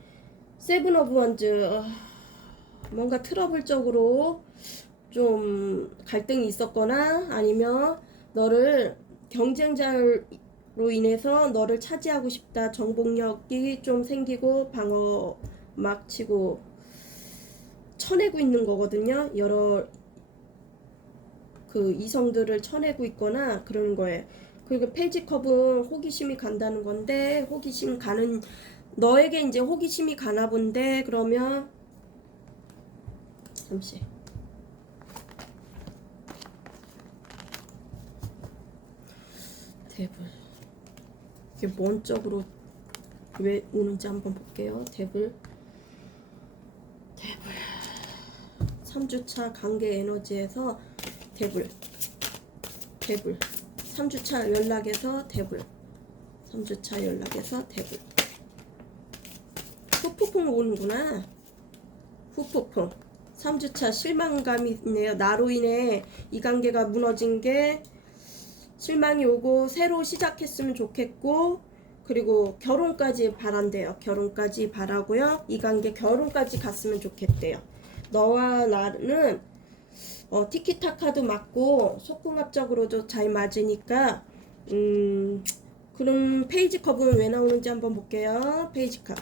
세븐 오브 원즈 뭔가 트러블적으로 좀 갈등이 있었거나 아니면 너를 경쟁자로 인해서 너를 차지하고 싶다. 정복력이 좀 생기고 방어 막 치고 쳐내고 있는 거거든요. 여러 그 이성들을 쳐내고 있거나 그러는 거예요. 그리고 페이지컵은 호기심이 간다는 건데 호기심 가는 너에게 이제 호기심이 가나 본데 그러면 잠시 대불 이게 뭔 쪽으로 왜 오는지 한번 볼게요. 대불 3주차 관계 에너지에서 대불 3주차 연락에서 대불 3주차 연락에서 대불 후폭풍 오는구나. 후폭풍 3주차 실망감이 있네요. 나로 인해 이 관계가 무너진 게 실망이 오고 새로 시작했으면 좋겠고, 그리고 결혼까지 바란대요. 결혼까지 바라고요. 이 관계 결혼까지 갔으면 좋겠대요. 너와 나는 티키타카도 맞고 속궁합적으로도 잘 맞으니까 그럼 페이지 컵은 왜 나오는지 한번 볼게요. 페이지 컵.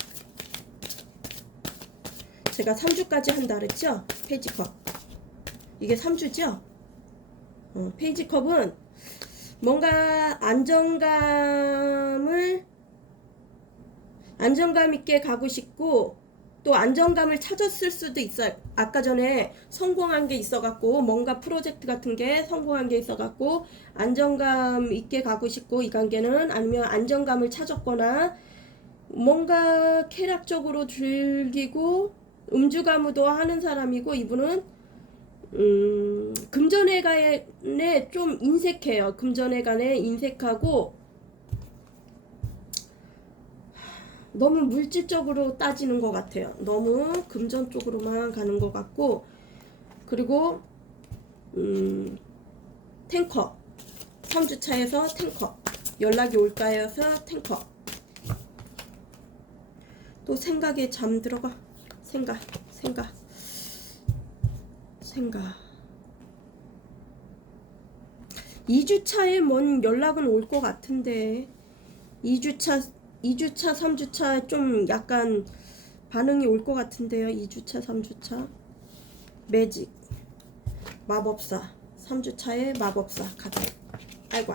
제가 3주까지 한다 그랬죠? 페이지 컵. 이게 3주죠? 페이지 컵은 뭔가 안정감 있게 가고 싶고, 또 안정감을 찾았을 수도 있어요. 아까 전에 성공한 게 있어갖고, 뭔가 프로젝트 같은 게 성공한 게 있어갖고 안정감 있게 가고 싶고, 이 관계는 아니면 안정감을 찾았거나 뭔가 쾌락적으로 즐기고 음주가무도 하는 사람이고, 이분은 금전회관에 좀 인색해요. 금전회관에 인색하고 너무 물질적으로 따지는 것 같아요. 너무 금전 쪽으로만 가는 것 같고, 그리고 탱커 3주차에서 탱커 연락이 올까 해서 탱커. 또 생각에 잠들어가. 생각 2주차에 뭔 연락은 올 것 같은데, 2주차 3주차 좀 약간 반응이 올 것 같은데요. 2주차 3주차 매직 마법사 3주차에 마법사 가자. 아이고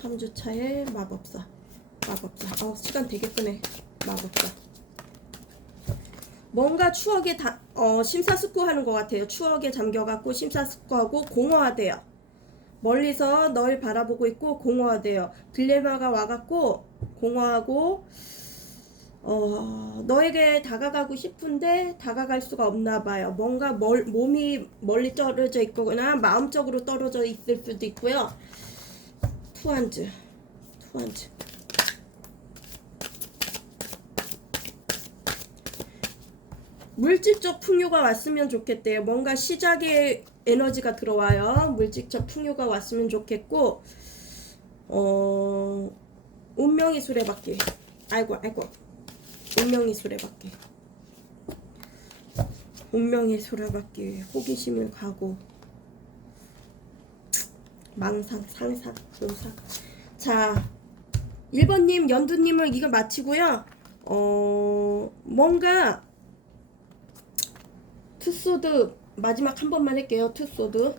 3주차에 마법사 시간 되게 끄네. 마법사 뭔가 추억에 심사숙고하는 것 같아요. 추억에 잠겨갖고 심사숙고하고 공허하대요. 멀리서 널 바라보고 있고 공허하대요. 딜레마가 와갖고 공허하고 너에게 다가가고 싶은데 다가갈 수가 없나 봐요. 뭔가 몸이 멀리 떨어져 있거나 마음적으로 떨어져 있을 수도 있고요. 투한즈 물질적 풍요가 왔으면 좋겠대요. 뭔가 시작의 에너지가 들어와요. 물질적 풍요가 왔으면 좋겠고, 운명의 수레바퀴. 아이고 운명의 수레바퀴. 호기심을 가고 망상, 상상, 노상. 자, 1번님, 연두님을 이거 마치고요. 뭔가 투소드 마지막 한 번만 할게요. 투소드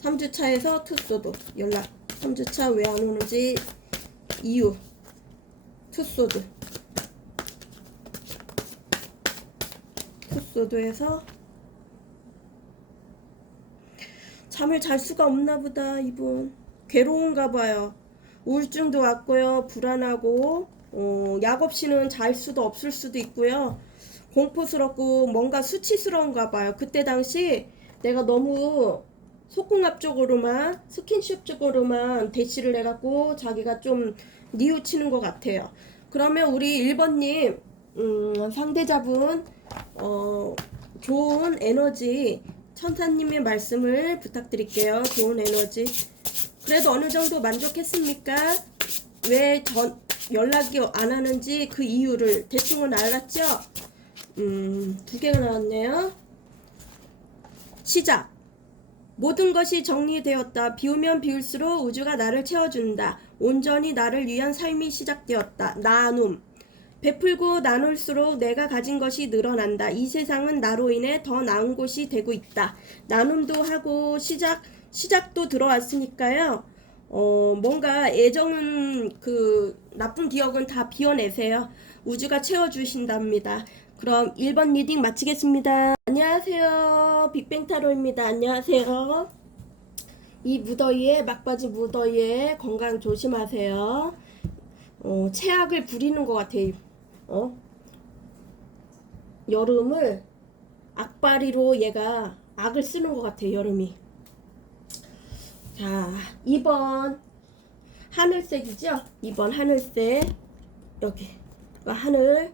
3주차에서 투소드 연락. 3주차 왜 안 오는지 이유. 투소드에서 잠을 잘 수가 없나 보다. 이분 괴로운가 봐요. 우울증도 왔고요. 불안하고 약 없이는 잘 수도 없을 수도 있고요. 공포스럽고 뭔가 수치스러운가 봐요. 그때 당시 내가 너무 속궁합적으로만 스킨십 쪽으로만 대시를 해갖고 자기가 좀 뉘우치는 것 같아요. 그러면 우리 1번님 상대자분 좋은 에너지 천사님의 말씀을 부탁드릴게요. 좋은 에너지. 그래도 어느 정도 만족했습니까? 왜 연락이 안 하는지 그 이유를 대충은 알았죠? 2개가 나왔네요. 시작. 모든 것이 정리되었다. 비우면 비울수록 우주가 나를 채워준다. 온전히 나를 위한 삶이 시작되었다. 나눔. 베풀고 나눌수록 내가 가진 것이 늘어난다. 이 세상은 나로 인해 더 나은 곳이 되고 있다. 나눔도 하고 시작도 들어왔으니까요. 뭔가 애정은 그 나쁜 기억은 다 비워내세요. 우주가 채워주신답니다. 그럼 1번 리딩 마치겠습니다. 안녕하세요. 빅뱅타로입니다. 안녕하세요. 이 무더위에 막바지 무더위에 건강 조심하세요. 체악을 부리는 것 같아요. 여름을 악바리로 얘가 악을 쓰는 것 같아요. 여름이. 자, 2번 하늘색이죠? 2번 하늘색. 여기 하늘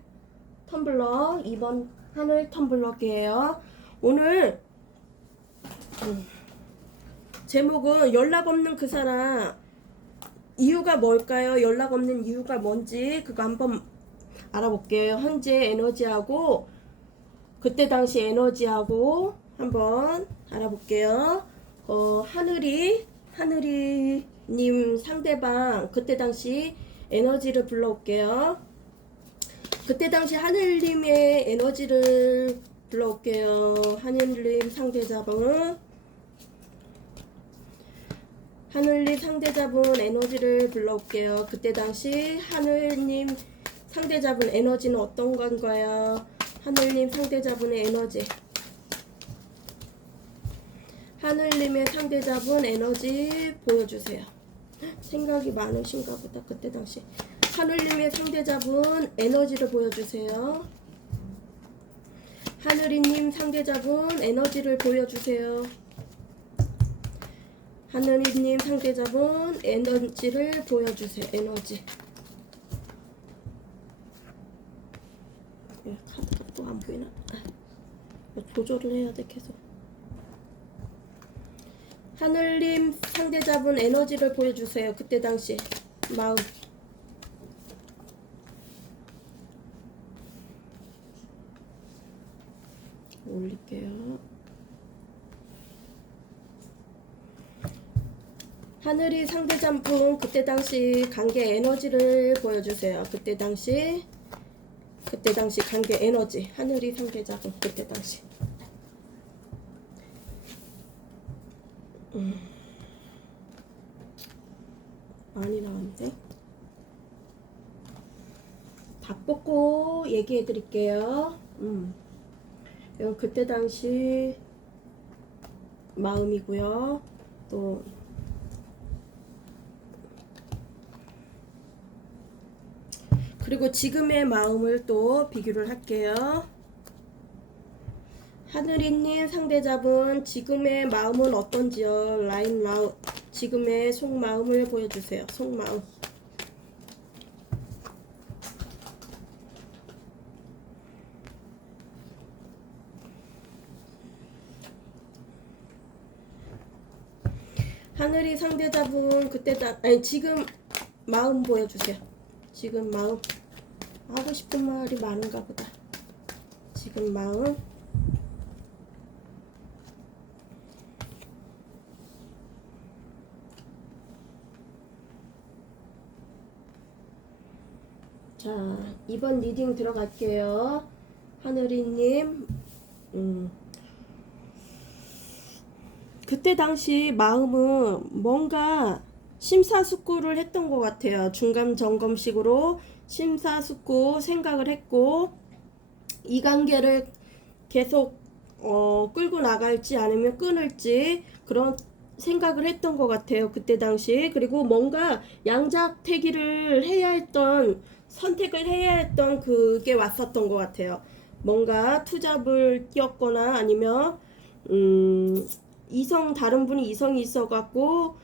텀블러. 2번 하늘 텀블러게요. 오늘 제목은 연락 없는 그 사람 이유가 뭘까요? 연락 없는 이유가 뭔지 그거 한번 알아볼게요. 현재 에너지하고 그때 당시 에너지하고 한번 알아볼게요. 하늘이님 상대방 그때 당시 에너지를 불러올게요. 그때 당시 하늘님의 에너지를 불러올게요. 하늘님 상대자분 하늘님 상대자분 에너지를 불러올게요. 그때 당시 하늘님 상대자분 에너지는 어떤 건가요? 하늘님 상대자분의 에너지 하늘님의 상대자분 에너지 보여주세요. 생각이 많으신가 보다. 그때 당시 하늘님의 상대자분 에너지를 보여주세요. 하늘이님 상대자분 에너지를 보여주세요. 하늘이님 상대자분 에너지를 보여주세요. 에너지. 카드가 또 안 보이나? 조절을 해야 돼 계속. 하늘님 상대자분 에너지를 보여주세요. 그때 당시 마음. 올릴게요. 하늘이 상대자분 그때 당시 관계 에너지를 보여주세요. 그때 당시 관계 에너지 하늘이 상대자분 그때 당시 많이 나왔는데 다 뽑고 얘기해 드릴게요. 이건 그때 당시 마음이고요. 또 그리고 지금의 마음을 또 비교를 할게요. 하늘이님 상대자분 지금의 마음은 어떤지요? 라인 라웃 지금의 속마음을 보여주세요. 속마음. 하늘이 상대자분 그때 지금 마음 보여주세요. 지금 마음. 하고 싶은 말이 많은가 보다. 지금 마음. 자, 이번 리딩 들어갈게요. 하늘이님. 그때 당시 마음은 뭔가 심사숙고를 했던 것 같아요. 중간 점검식으로 심사숙고 생각을 했고 이 관계를 계속 끌고 나갈지 아니면 끊을지 그런 생각을 했던 것 같아요. 그때 당시. 그리고 뭔가 양자택일을 해야 했던 선택을 해야 했던 그게 왔었던 것 같아요. 뭔가 투잡을 뛰었거나 아니면 다른 분이 이성이 있어갖고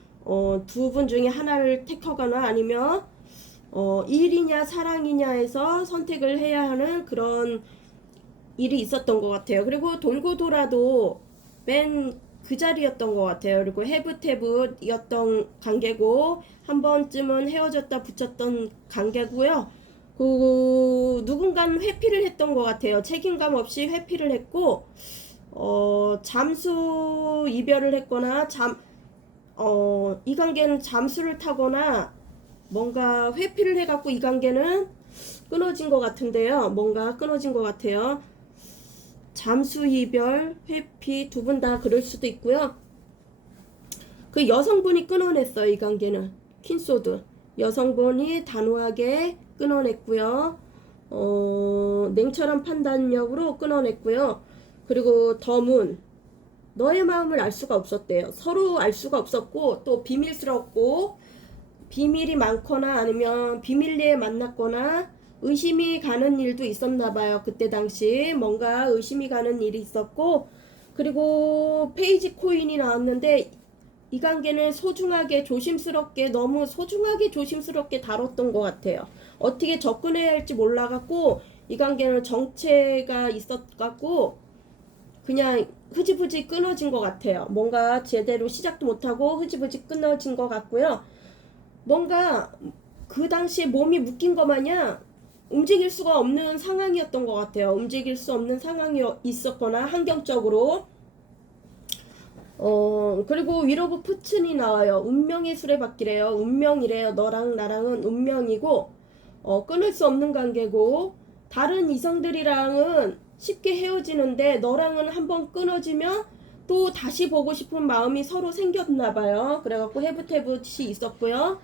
두 분 중에 하나를 택하거나 아니면 일이냐 사랑이냐 해서 선택을 해야 하는 그런 일이 있었던 것 같아요. 그리고 돌고 돌아도 맨 그 자리였던 것 같아요. 그리고 해붓해붓이었던 관계고 한 번쯤은 헤어졌다 붙였던 관계고요. 그 누군가는 회피를 했던 것 같아요. 책임감 없이 회피를 했고 잠수 이별을 했거나 이 관계는 잠수를 타거나 뭔가 회피를 해갖고 이 관계는 끊어진 것 같은데요. 뭔가 끊어진 것 같아요. 잠수 이별, 회피 두 분 다 그럴 수도 있고요. 그 여성분이 끊어냈어요. 이 관계는 퀸소드 여성분이 단호하게 끊어냈고요. 냉철한 판단력으로 끊어냈고요. 그리고 더문 너의 마음을 알 수가 없었대요. 서로 알 수가 없었고 또 비밀스럽고 비밀이 많거나 아니면 비밀리에 만났거나 의심이 가는 일도 있었나 봐요. 그때 당시 뭔가 의심이 가는 일이 있었고 그리고 페이지 코인이 나왔는데 이 관계는 소중하게 조심스럽게 너무 소중하게 조심스럽게 다뤘던 것 같아요. 어떻게 접근해야 할지 몰라갖고 이 관계는 정체가 있었갖고 그냥 흐지부지 끊어진 것 같아요. 뭔가 제대로 시작도 못하고 흐지부지 끊어진 것 같고요. 뭔가 그 당시에 몸이 묶인 것 마냥 움직일 수가 없는 상황이었던 것 같아요. 움직일 수 없는 상황이 있었거나 환경적으로. 그리고 위로브 푸친이 나와요. 운명의 수레바퀴래요. 운명이래요. 너랑 나랑은 운명이고, 끊을 수 없는 관계고, 다른 이성들이랑은 쉽게 헤어지는데, 너랑은 한번 끊어지면 또 다시 보고 싶은 마음이 서로 생겼나 봐요. 그래갖고 해붓해붓이 있었고요.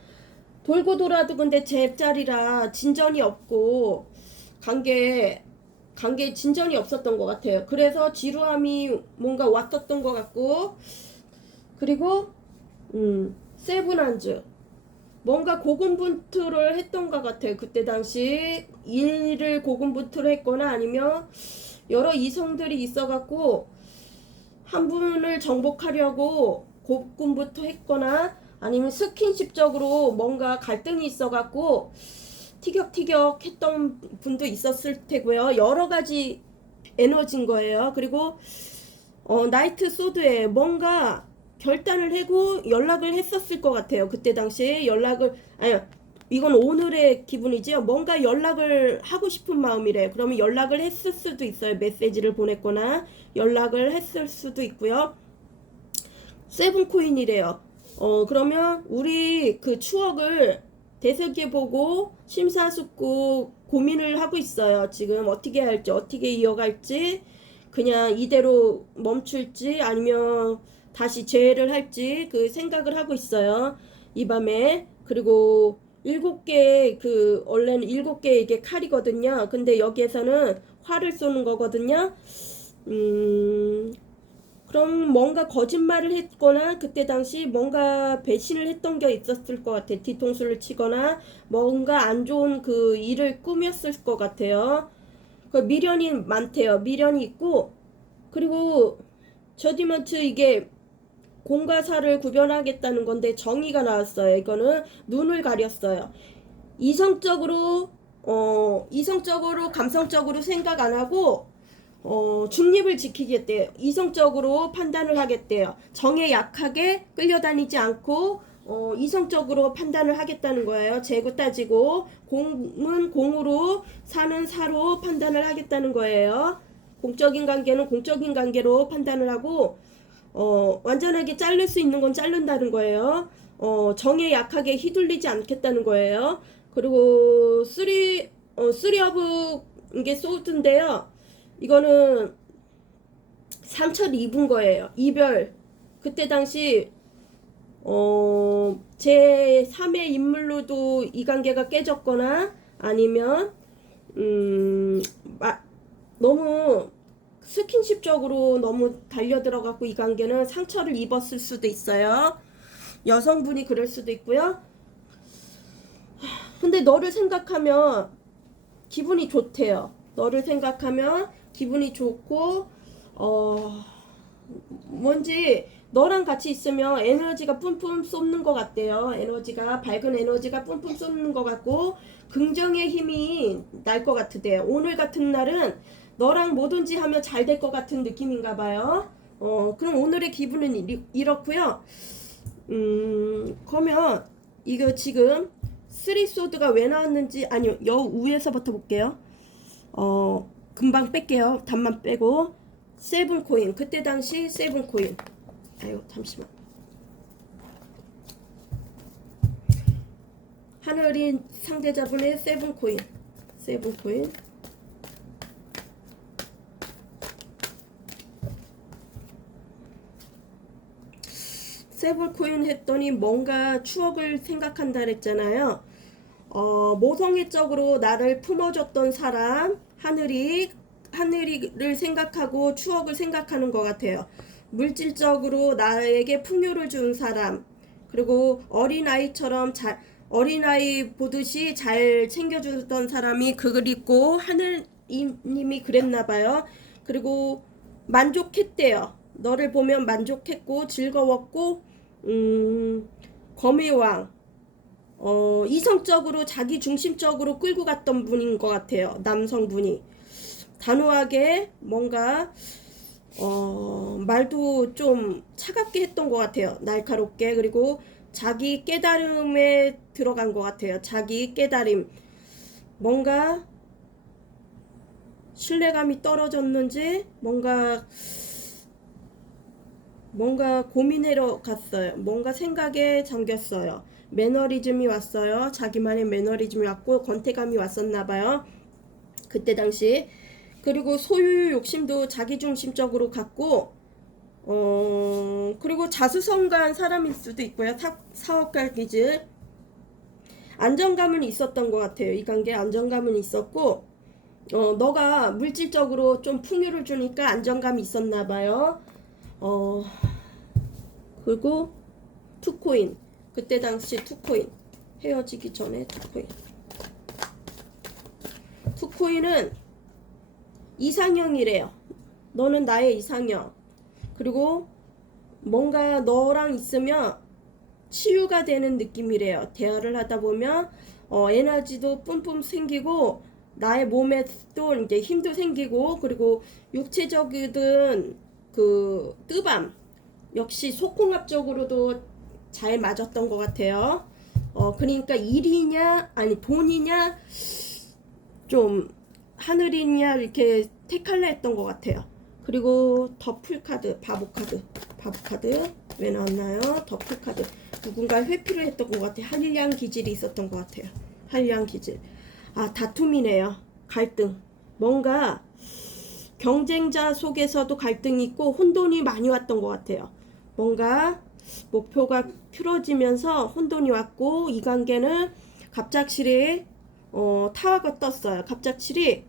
돌고 돌아도 근데 제 짤이라 진전이 없고, 관계 진전이 없었던 것 같아요. 그래서 지루함이 뭔가 왔었던 것 같고, 그리고 세븐한즈 뭔가 고군분투를 했던 것 같아요. 그때 당시 일을 고군분투를 했거나 아니면 여러 이성들이 있어갖고 한 분을 정복하려고 고군분투 했거나 아니면 스킨십적으로 뭔가 갈등이 있어갖고 티격태격 했던 분도 있었을 테고요. 여러 가지 에너지인 거예요. 그리고 나이트 소드에 뭔가 결단을 하고 연락을 했었을 것 같아요. 그때 당시에 연락을 아니 이건 오늘의 기분이죠. 뭔가 연락을 하고 싶은 마음이래. 그러면 연락을 했을 수도 있어요. 메시지를 보냈거나 연락을 했을 수도 있고요. 세븐 코인이래요. 그러면 우리 그 추억을 되새겨보고 심사숙고 고민을 하고 있어요. 지금 어떻게 할지, 어떻게 이어갈지, 그냥 이대로 멈출지, 아니면 다시 재회를 할지 그 생각을 하고 있어요. 이 밤에. 그리고 7개, 원래는 7개 이게 칼이거든요. 근데 여기에서는 활을 쏘는 거거든요. 그럼 뭔가 거짓말을 했거나 그때 당시 뭔가 배신을 했던 게 있었을 것 같아요. 뒤통수를 치거나 뭔가 안 좋은 그 일을 꾸몄을 것 같아요. 그 미련이 많대요. 미련이 있고, 그리고 저디먼트 이게 공과 사를 구별하겠다는 건데 정의가 나왔어요. 이거는 눈을 가렸어요. 이성적으로 감성적으로 생각 안 하고 중립을 지키겠대요. 이성적으로 판단을 하겠대요. 정에 약하게 끌려다니지 않고 이성적으로 판단을 하겠다는 거예요. 재고 따지고 공은 공으로 사는 사로 판단을 하겠다는 거예요. 공적인 관계는 공적인 관계로 판단을 하고 완전하게 자를 수 있는 건 자른다는 거예요. 정에 약하게 휘둘리지 않겠다는 거예요. 그리고 쓰리 오브 이게 소드인데요. 이거는 상처를 입은 거예요. 이별. 그때 당시 제 3의 인물로도 이 관계가 깨졌거나 아니면 너무 스킨십적으로 너무 달려들어갖고 이 관계는 상처를 입었을 수도 있어요. 여성분이 그럴 수도 있고요. 근데 너를 생각하면 기분이 좋대요. 너를 생각하면 기분이 좋고 뭔지 너랑 같이 있으면 에너지가 뿜뿜 쏟는 것 같대요. 에너지가 밝은 에너지가 뿜뿜 쏟는 것 같고 긍정의 힘이 날 것 같대요. 오늘 같은 날은 너랑 뭐든지 하면 잘 될 것 같은 느낌인가 봐요. 그럼 오늘의 기분은 이렇고요. 그러면 이거 지금 쓰리 소드가 왜 나왔는지 아니요 여 위에서부터 볼게요. 금방 뺄게요. 답만 빼고 세븐 코인 그때 당시 세븐 코인 아유 잠시만 하늘인 상대자분의 세븐 코인 세븐 코인 했더니 뭔가 추억을 생각한다 그랬잖아요. 모성애적으로 나를 품어줬던 사람 하늘이를 생각하고 추억을 생각하는 것 같아요. 물질적으로 나에게 풍요를 준 사람 그리고 어린아이 보듯이 잘 챙겨주던 사람이 그립고 하늘님이 그랬나봐요. 그리고 만족했대요. 너를 보면 만족했고 즐거웠고 검의왕 이성적으로 자기 중심적으로 끌고 갔던 분인 것 같아요. 남성분이 단호하게 뭔가 말도 좀 차갑게 했던 것 같아요. 날카롭게. 그리고 자기 깨달음에 들어간 것 같아요. 자기 깨달음. 뭔가 신뢰감이 떨어졌는지 뭔가 고민하러 갔어요. 뭔가 생각에 잠겼어요. 매너리즘이 왔어요. 자기만의 매너리즘이 왔고 권태감이 왔었나 봐요. 그때 당시. 그리고 소유 욕심도 자기중심적으로 갖고 그리고 자수성가한 사람일 수도 있고요. 사업가 기질. 안정감은 있었던 것 같아요. 이 관계에 안정감은 있었고 너가 물질적으로 좀 풍요를 주니까 안정감이 있었나 봐요. 그리고 투코인. 그때 당시 투코인. 헤어지기 전에 투코인. 투코인은 이상형이래요. 너는 나의 이상형. 그리고 뭔가 너랑 있으면 치유가 되는 느낌이래요. 대화를 하다 보면 에너지도 뿜뿜 생기고 나의 몸에 또 이제 힘도 생기고 그리고 육체적이든 그 뜨밤 역시 속궁합적으로도 잘 맞았던 것 같아요. 그러니까 일이냐 아니 돈이냐 좀 하늘이냐 이렇게 택할라 했던 것 같아요. 그리고 더풀 카드, 바보 카드 왜 나왔나요? 더풀 카드. 누군가 회피를 했던 것 같아요. 한량 기질이 있었던 것 같아요. 한량 기질. 다툼이네요. 갈등. 뭔가 경쟁자 속에서도 갈등이 있고 혼돈이 많이 왔던 것 같아요. 뭔가 목표가 틀어지면서 혼돈이 왔고 이 관계는 갑작스레 타화가 떴어요. 갑작스레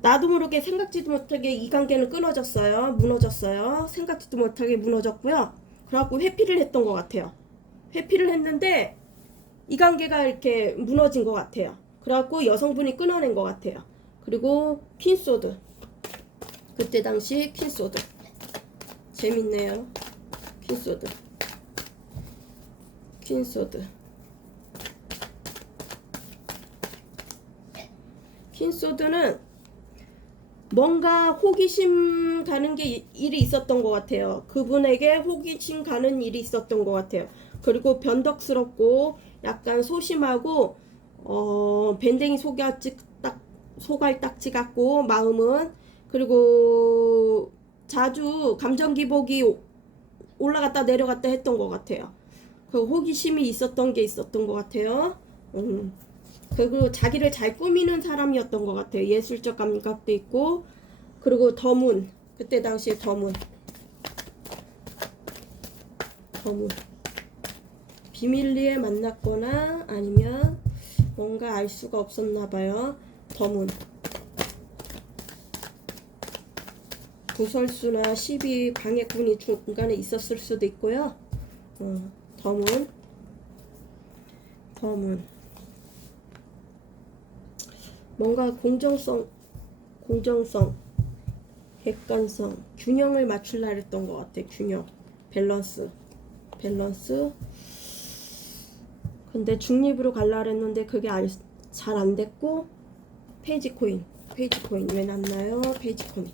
나도 모르게 생각지도 못하게 이 관계는 끊어졌어요. 무너졌어요. 생각지도 못하게 무너졌고요. 그래갖고 회피를 했던 것 같아요. 회피를 했는데 이 관계가 이렇게 무너진 것 같아요. 그래갖고 여성분이 끊어낸 것 같아요. 그리고 퀸소드. 그때 당시 퀸소드. 재밌네요. 퀸소드. 퀸소드. 퀸소드는 뭔가 호기심 가는 게 일이 있었던 것 같아요. 그분에게 호기심 가는 일이 있었던 것 같아요. 그리고 변덕스럽고 약간 소심하고 밴댕이 소갈딱지 같고 마음은 그리고 자주 감정 기복이 올라갔다 내려갔다 했던 것 같아요. 그 호기심이 있었던 게 있었던 것 같아요. 그리고 자기를 잘 꾸미는 사람이었던 것 같아요. 예술적 감각도 있고 그리고 더문. 그때 당시에 더문. 비밀리에 만났거나 아니면 뭔가 알 수가 없었나 봐요. 더문. 구설수나 시비 방해꾼이 중간에 있었을 수도 있고요. 더문. 뭔가 공정성, 객관성, 균형을 맞추려 했던 것 같아. 균형, 밸런스. 근데 중립으로 갈라 했는데 그게 잘 안 됐고 페이지 코인 왜 났나요? 페이지 코인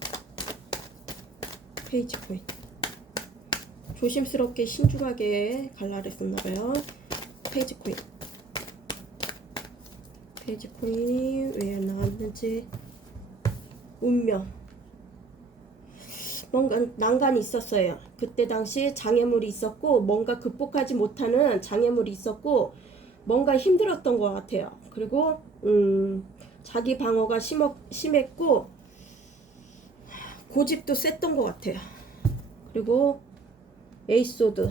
조심스럽게 신중하게 갈라 했었나 봐요. 페이지 코인이 왜 나왔는지. 운명. 뭔가 난간이 있었어요. 그때 당시 장애물이 있었고 뭔가 극복하지 못하는 장애물이 있었고 뭔가 힘들었던 것 같아요. 그리고 자기 방어가 심했고 고집도 셌던 것 같아요. 그리고 에이스소드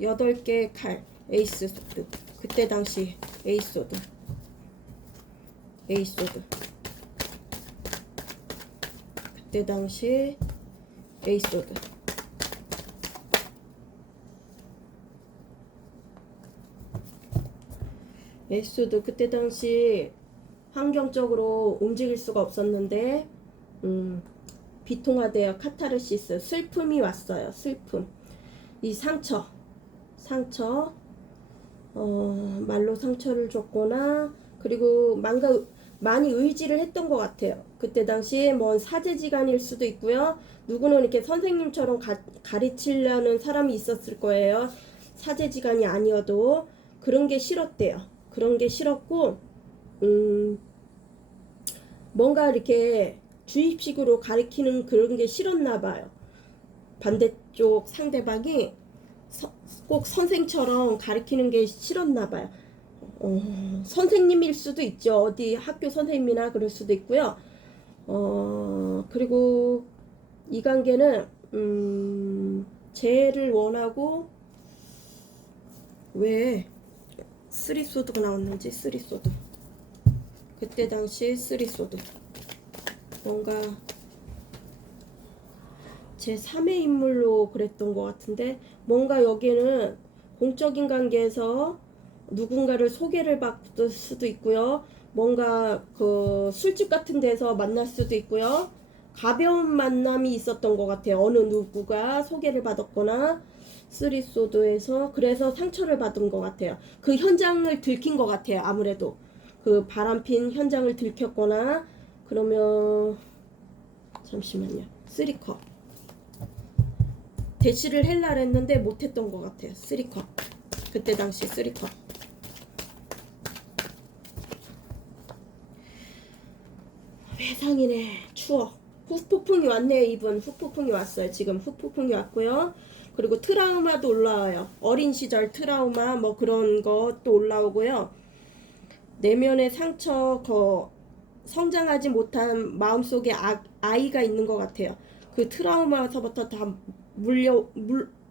8개의 칼 에이스소드. 그때 당시 에이스소드 그때 당시 에이스소드. 에이스소드 그때 당시 환경적으로 움직일 수가 없었는데 비통하대요. 카타르시스. 슬픔이 왔어요. 슬픔. 이 상처 말로 상처를 줬거나 그리고 많이 의지를 했던 것 같아요. 그때 당시 뭐 사제지간일 수도 있고요. 누구는 이렇게 선생님처럼 가르치려는 사람이 있었을 거예요. 사제지간이 아니어도 그런 게 싫었대요. 그런 게 싫었고 뭔가 이렇게 주입식으로 가르치는 그런 게 싫었나 봐요. 반대쪽 상대방이 꼭 선생처럼 가르치는 게 싫었나 봐요. 선생님일 수도 있죠. 어디 학교 선생님이나 그럴 수도 있고요. 그리고 이 관계는 재를 원하고 왜 쓰리소드가 나왔는지. 쓰리소드 그때 당시 쓰리소드 뭔가 제 3의 인물로 그랬던 것 같은데 뭔가 여기는 공적인 관계에서 누군가를 소개를 받을 수도 있고요. 뭔가 그 술집 같은 데서 만날 수도 있고요. 가벼운 만남이 있었던 것 같아요. 어느 누구가 소개를 받았거나 쓰리소드에서 그래서 상처를 받은 것 같아요. 그 현장을 들킨 것 같아요. 아무래도 그 바람핀 현장을 들켰거나 그러면 잠시만요. 쓰리컵 대시를 헬라 했는데 못했던 것 같아요. 쓰리컵 그때 당시 쓰리컵 회상이네. 추억. 후폭풍이 왔네요. 이분 후폭풍이 왔어요. 지금 후폭풍이 왔고요. 그리고 트라우마도 올라와요. 어린 시절 트라우마 뭐 그런 것도 올라오고요. 내면의 상처, 성장하지 못한 마음속에 아이가 있는 것 같아요. 그 트라우마서부터 다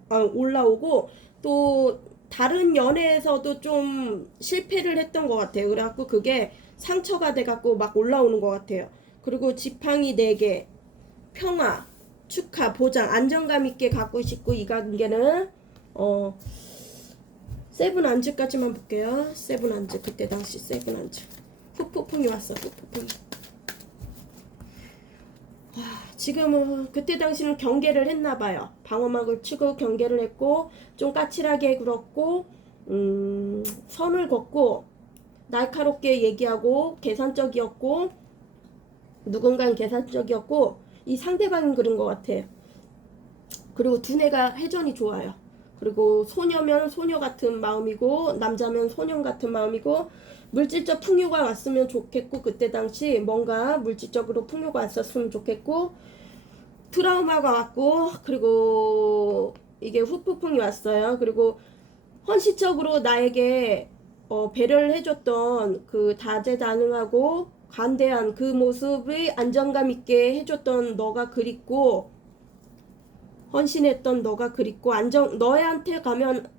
올라오고 또 다른 연애에서도 좀 실패를 했던 것 같아요. 그래갖고 그게 상처가 돼갖고 막 올라오는 것 같아요. 그리고 지팡이 4개, 평화, 축하, 보장, 안정감 있게 갖고 싶고 이 관계는 세븐 안즈까지만 볼게요. 세븐 안즈 그때 당시 세븐 안즈 후폭풍이 왔어. 후폭풍이. 지금은 그때 당시는 경계를 했나봐요. 방어막을 치고 경계를 했고 좀 까칠하게 굴었고 선을 걷고 날카롭게 얘기하고 계산적이었고 누군가는 계산적이었고 이 상대방인 그런 것 같아요. 그리고 두뇌가 회전이 좋아요. 그리고 소녀면 소녀 같은 마음이고 남자면 소년 같은 마음이고 물질적 풍요가 왔으면 좋겠고 그때 당시 뭔가 물질적으로 풍요가 왔었으면 좋겠고 트라우마가 왔고 그리고 이게 후폭풍이 왔어요. 그리고 헌신적으로 나에게 배려를 해줬던 그 다재다능하고 관대한 그 모습이 안정감 있게 해줬던 너가 그립고 헌신했던 너가 그립고 너한테 가면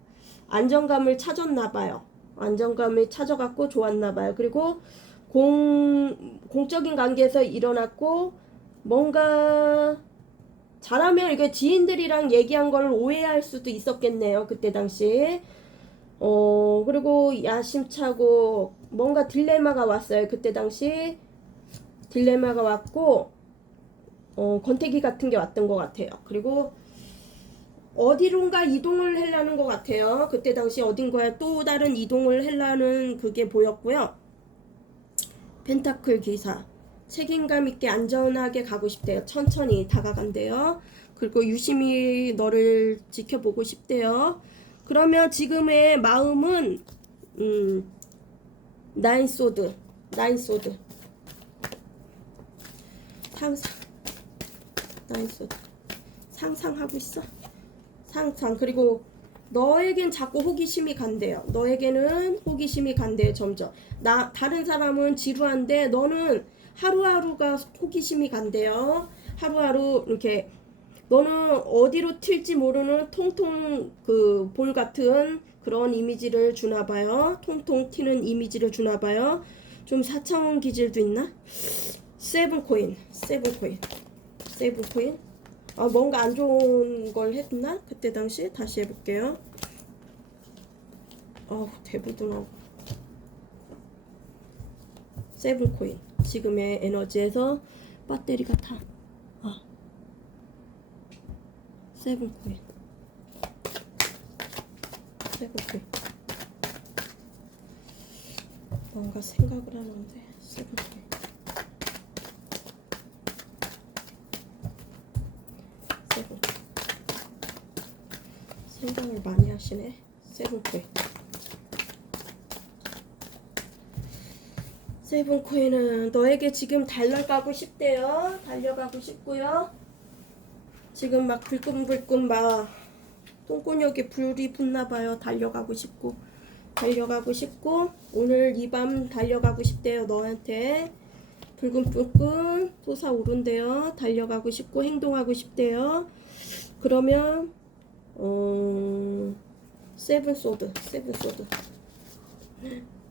안정감을 찾았나봐요. 안정감을 찾아갖고 좋았나봐요. 그리고 공적인 관계에서 일어났고 뭔가 잘하면 이게 지인들이랑 얘기한 걸 오해할 수도 있었겠네요. 그때 당시. 그리고 야심차고 뭔가 딜레마가 왔어요. 그때 당시 딜레마가 왔고 권태기 같은 게 왔던 것 같아요. 그리고 어디론가 이동을 하려는 것 같아요. 그때 당시 어딘가에 또 다른 이동을 하려는 그게 보였고요. 펜타클 기사 책임감 있게 안전하게 가고 싶대요. 천천히 다가간대요. 그리고 유심히 너를 지켜보고 싶대요. 그러면 지금의 마음은 나인소드 상상 나인소드 상상하고 있어. 상상. 그리고 너에겐 자꾸 호기심이 간대요. 너에게는 호기심이 간대요. 점점 다른 사람은 지루한데 너는 하루하루가 호기심이 간대요. 하루하루 이렇게 너는 어디로 튈지 모르는 통통 그 볼 같은 그런 이미지를 주나봐요. 통통 튀는 이미지를 주나봐요. 좀 사차원 기질도 있나? 세븐코인 뭔가 안 좋은 걸 했나? 그때 당시 다시 해볼게요. 대부분 나오고 세븐코인 지금의 에너지에서 배터리가 타. 세븐코인 뭔가 생각을 하는데 세븐코인 생각을 많이 하시네. 세븐코인. 세븐코인은 너에게 지금 달려가고 싶대요. 달려가고 싶고요. 지금 막 불끈불끈 막 똥꼬녁에 불이 붙나봐요. 달려가고 싶고 오늘 이 밤 달려가고 싶대요. 너한테 불끈불끈 솟아오른대요. 달려가고 싶고 행동하고 싶대요. 그러면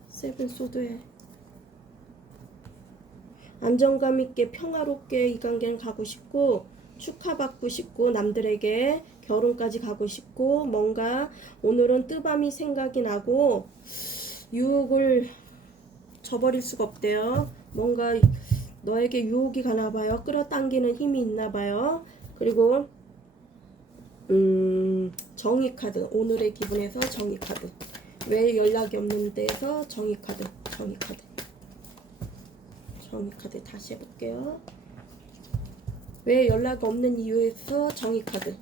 세븐소드에 안정감 있게 평화롭게 이 관계는 가고 싶고 축하받고 싶고 남들에게 결혼까지 가고 싶고 뭔가 오늘은 뜨밤이 생각이 나고 유혹을 저버릴 수가 없대요. 뭔가 너에게 유혹이 가나봐요. 끌어당기는 힘이 있나봐요. 그리고 정의카드. 오늘의 기분에서 정의카드. 왜 연락이 없는 데에서 정의카드. 정의카드 다시 해볼게요. 왜 연락 없는 이유에서 정의카드.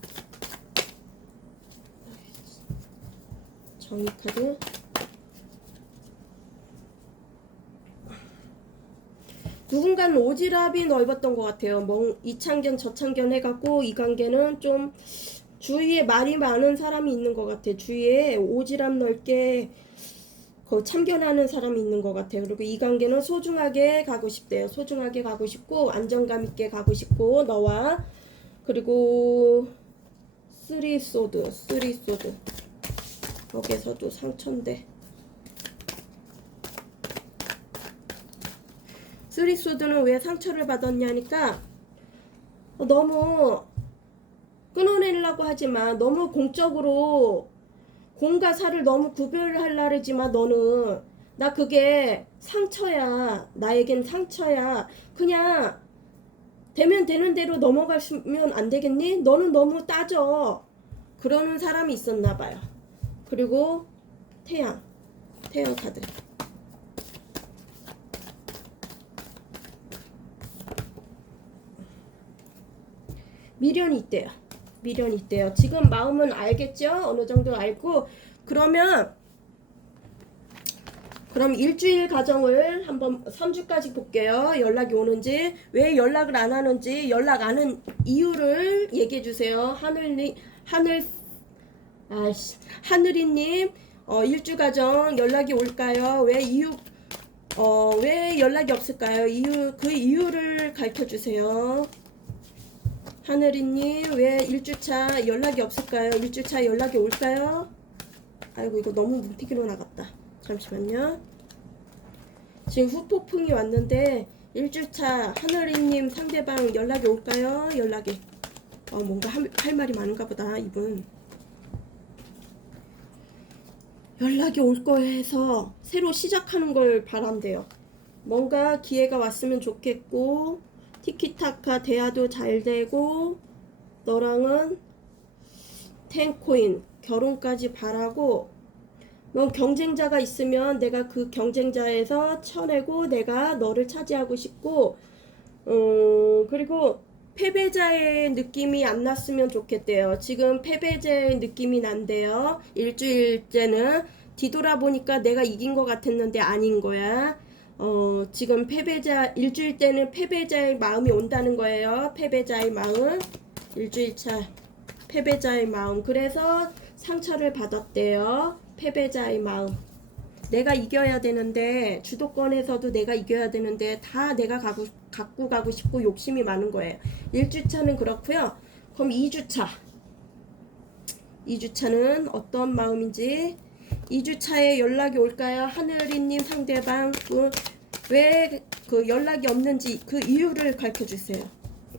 정의카드. 누군가는 오지랖이 넓었던 것 같아요. 이창견 저창견 해갖고 이 관계는 좀 주위에 말이 많은 사람이 있는 것 같아요. 주위에 오지랖 넓게 참견하는 사람이 있는 것 같아요. 그리고 이 관계는 소중하게 가고 싶대요. 소중하게 가고 싶고 안정감 있게 가고 싶고 너와. 그리고 쓰리소드 여기서도 상처인데 쓰리소드는 왜 상처를 받았냐니까 너무 끊어내려고 하지만 너무 공적으로 공과 사를 너무 구별하려고 하지만 너는 나 그게 상처야. 나에겐 상처야. 그냥 되면 되는 대로 넘어가시면 안 되겠니? 너는 너무 따져. 그러는 사람이 있었나 봐요. 그리고 태양 카드. 미련이 있대요. 지금 마음은 알겠죠? 어느 정도 알고. 그럼 일주일 가정을 한번 3주까지 볼게요. 연락이 오는지, 왜 연락을 안 하는지, 연락 안 하는 이유를 얘기해 주세요. 하늘이님, 일주 가정 연락이 올까요? 왜 연락이 없을까요? 그 이유를 가르쳐 주세요. 하늘이님, 왜 1주차 연락이 없을까요? 1주차 연락이 올까요? 아이고, 이거 너무 뭉티기로 나갔다. 잠시만요. 지금 후폭풍이 왔는데 1주차 하늘이님 상대방 연락이 올까요? 연락이. 뭔가 할 말이 많은가 보다, 이분. 연락이 올 거 해서 새로 시작하는 걸 바란대요. 뭔가 기회가 왔으면 좋겠고 티키타카 대화도 잘 되고 너랑은 10코인 결혼까지 바라고 넌 경쟁자가 있으면 내가 그 경쟁자에서 쳐내고 내가 너를 차지하고 싶고 그리고 패배자의 느낌이 안 났으면 좋겠대요. 지금 패배자의 느낌이 난대요. 일주일째는 뒤돌아보니까 내가 이긴 것 같았는데 아닌 거야. 지금 일주일 때는 패배자의 마음이 온다는 거예요. 패배자의 마음. 일주일차 패배자의 마음. 그래서 상처를 받았대요. 패배자의 마음. 내가 이겨야 되는데 주도권에서도 내가 이겨야 되는데 다 내가 갖고 가고 싶고 욕심이 많은 거예요. 1주차는 그렇고요. 그럼 2주차는 어떤 마음인지 2주차에 연락이 올까요? 하늘이님 상대방 왜 그 연락이 없는지 그 이유를 가르쳐 주세요.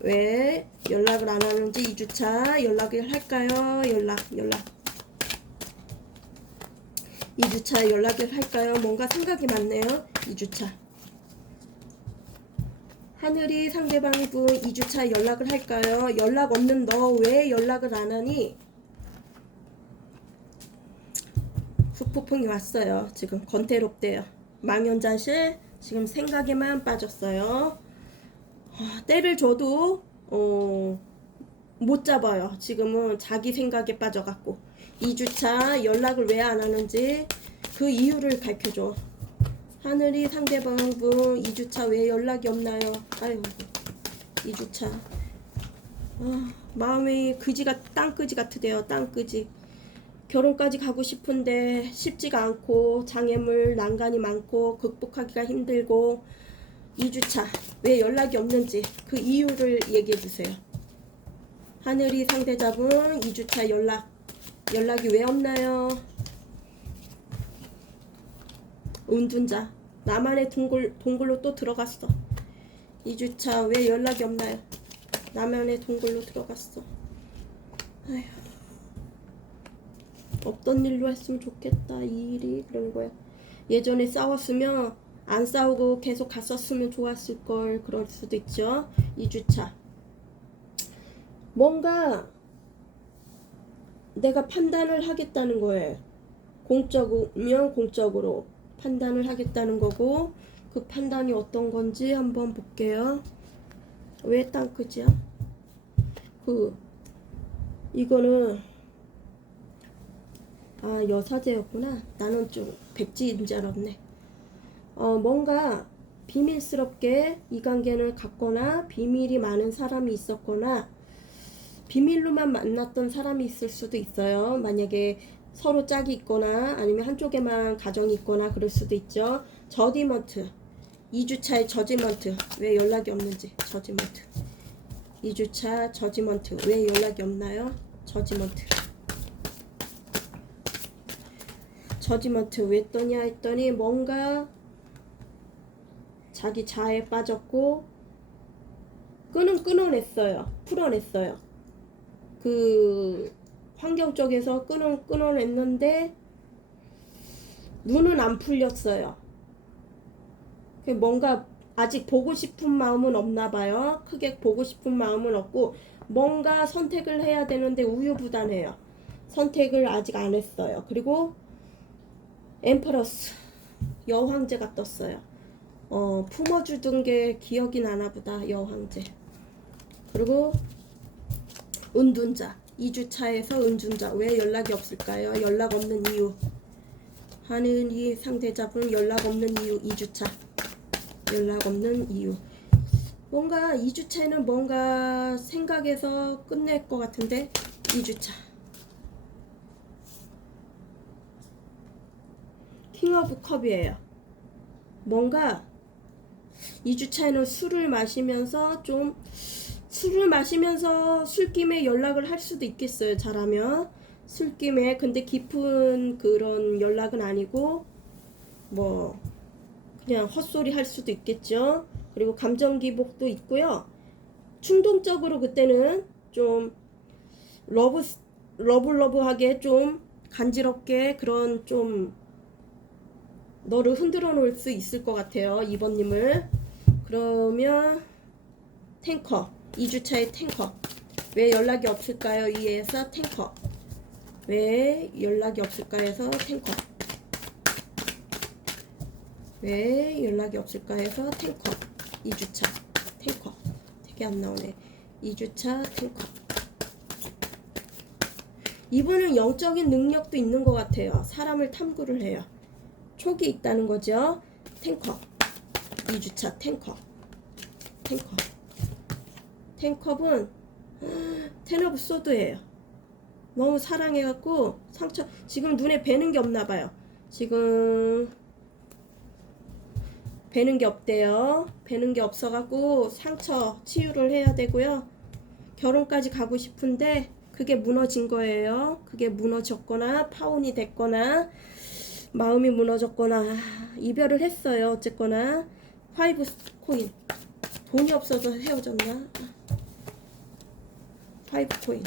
왜 연락을 안 하는지 2주차 연락을 할까요? 연락 2주차 연락을 할까요? 뭔가 생각이 많네요. 2주차 하늘이 상대방이 2주차 연락을 할까요? 연락 없는 너 왜 연락을 안 하니? 후폭풍이 왔어요. 지금 건태롭대요. 망연자실 지금 생각에만 빠졌어요. 때를 줘도 못 잡아요. 지금은 자기 생각에 빠져갖고 2주차 연락을 왜 안 하는지 그 이유를 밝혀줘. 하늘이 상대방 분 2주차 왜 연락이 없나요? 아유 2주차 마음이 그지가 땅끄지 같으대요. 땅끄지. 결혼까지 가고 싶은데 쉽지가 않고 장애물 난간이 많고 극복하기가 힘들고 2주차 왜 연락이 없는지 그 이유를 얘기해 주세요. 하늘이 상대자분 2주차 연락이 왜 없나요? 은둔자 나만의 동굴로 또 들어갔어. 2주차 왜 연락이 없나요? 나만의 동굴로 들어갔어. 아휴 없던 일로 했으면 좋겠다. 이 일이 그런 거야. 예전에 싸웠으면 안 싸우고 계속 갔었으면 좋았을 걸. 그럴 수도 있죠. 2주차 뭔가 내가 판단을 하겠다는 거예요. 공적이면 공적으로 판단을 하겠다는 거고 그 판단이 어떤 건지 한번 볼게요. 왜 땅크지야? 이거는 여사제였구나. 나는 좀 백지인 줄 알았네. 뭔가 비밀스럽게 이 관계를 갖거나 비밀이 많은 사람이 있었거나 비밀로만 만났던 사람이 있을 수도 있어요. 만약에 서로 짝이 있거나 아니면 한쪽에만 가정이 있거나 그럴 수도 있죠. 저지먼트 2주차의 저지먼트 왜 연락이 없는지. 저지먼트 2주차 저지먼트 왜 연락이 없나요? 저지먼트 왜 떠냐 했더니 뭔가 자기 자아에 빠졌고 끊어냈어요. 풀어냈어요. 그 환경 쪽에서 끊어냈는데 눈은 안 풀렸어요. 뭔가 아직 보고 싶은 마음은 없나 봐요. 크게 보고 싶은 마음은 없고 뭔가 선택을 해야 되는데 우유부단해요. 선택을 아직 안 했어요. 그리고 엠퍼러스 여황제가 떴어요. 품어주던 게 기억이 나나 보다. 여황제. 그리고 은둔자 2주차에서 은둔자 왜 연락이 없을까요? 연락 없는 이유. 하늘이 상대자분 연락 없는 이유. 2주차 연락 없는 이유. 뭔가 2주차에는 뭔가 생각해서 끝낼 것 같은데 2주차 킹 오브 컵이에요. 뭔가 2주차에는 술을 마시면서 술김에 연락을 할 수도 있겠어요. 잘하면 술김에. 근데 깊은 그런 연락은 아니고 뭐 그냥 헛소리 할 수도 있겠죠. 그리고 감정 기복도 있고요. 충동적으로 그때는 좀 러블러브하게 좀 간지럽게 그런 좀 너를 흔들어 놓을 수 있을 것 같아요. 2번님을. 그러면 탱커 2주차의 탱커 왜 연락이 없을까요? 이에서 탱커 왜 연락이 없을까 해서 탱커 왜 연락이 없을까 해서 탱커 2주차 탱커 되게 안 나오네. 2주차 탱커. 이분은 영적인 능력도 있는 것 같아요. 사람을 탐구를 해요. 촉이 있다는 거죠. 탱커 2주차 탱커는 텐 오브 소드예요. 너무 사랑해갖고 상처 지금 눈에 뵈는 게 없나 봐요. 지금 뵈는 게 없대요. 뵈는 게 없어갖고 상처 치유를 해야 되고요. 결혼까지 가고 싶은데 그게 무너진 거예요. 그게 무너졌거나 파혼이 됐거나 마음이 무너졌거나 이별을 했어요. 어쨌거나 5 코인 돈이 없어서 헤어졌나? 5 코인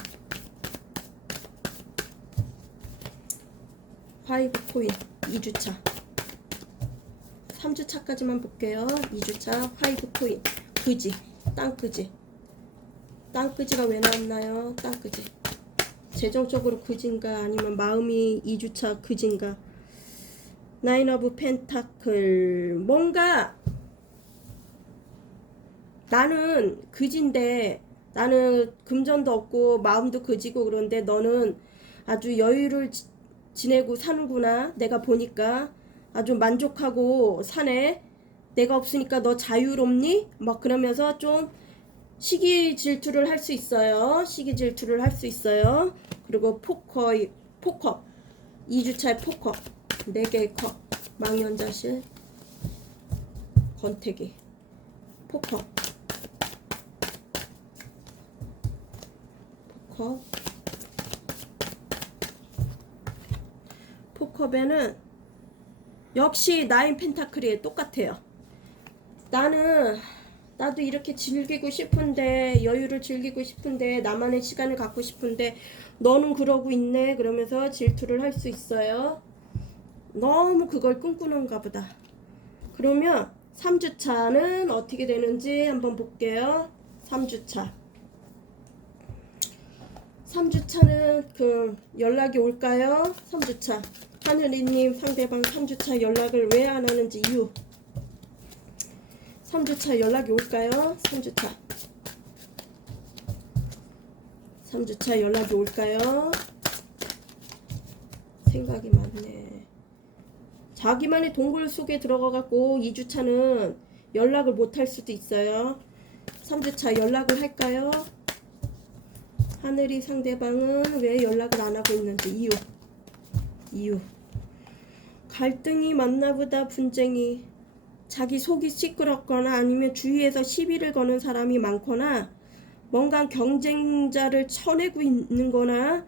5 코인 2주차 3주차까지만 볼게요. 2주차 5 코인 그지 땅끄지가 왜 나왔나요? 땅끄지 재정적으로 그진가 아니면 마음이 2주차 그진가. 9 오브 펜타클 뭔가 나는 그진데 나는 금전도 없고 마음도 그지고 그런데 너는 아주 여유를 지내고 사는구나. 내가 보니까 아주 만족하고 사네. 내가 없으니까 너 자유롭니? 막 그러면서 좀 시기 질투를 할 수 있어요. 시기 질투를 할 수 있어요. 그리고 포커 2주차의 포커 4개의 컵 망연자실 권태기 포커 포커배는 역시 나인 펜타클이 똑같아요. 나도 이렇게 즐기고 싶은데, 여유를 즐기고 싶은데, 나만의 시간을 갖고 싶은데 너는 그러고 있네. 그러면서 질투를 할 수 있어요. 너무 그걸 꿈꾸는가 보다. 그러면 3주차는 어떻게 되는지 한번 볼게요. 3주차는 그 연락이 올까요? 3주차 하늘이님 상대방 3주차 연락을 왜 안 하는지 이유. 3주차 연락이 올까요? 3주차 연락이 올까요? 생각이 많네. 자기만의 동굴 속에 들어가갖고 2주차는 연락을 못 할 수도 있어요. 3주차 연락을 할까요? 하늘이 상대방은 왜 연락을 안 하고 있는지 이유. 갈등이 많나보다. 분쟁이. 자기 속이 시끄럽거나 아니면 주위에서 시비를 거는 사람이 많거나 뭔가 경쟁자를 쳐내고 있는 거나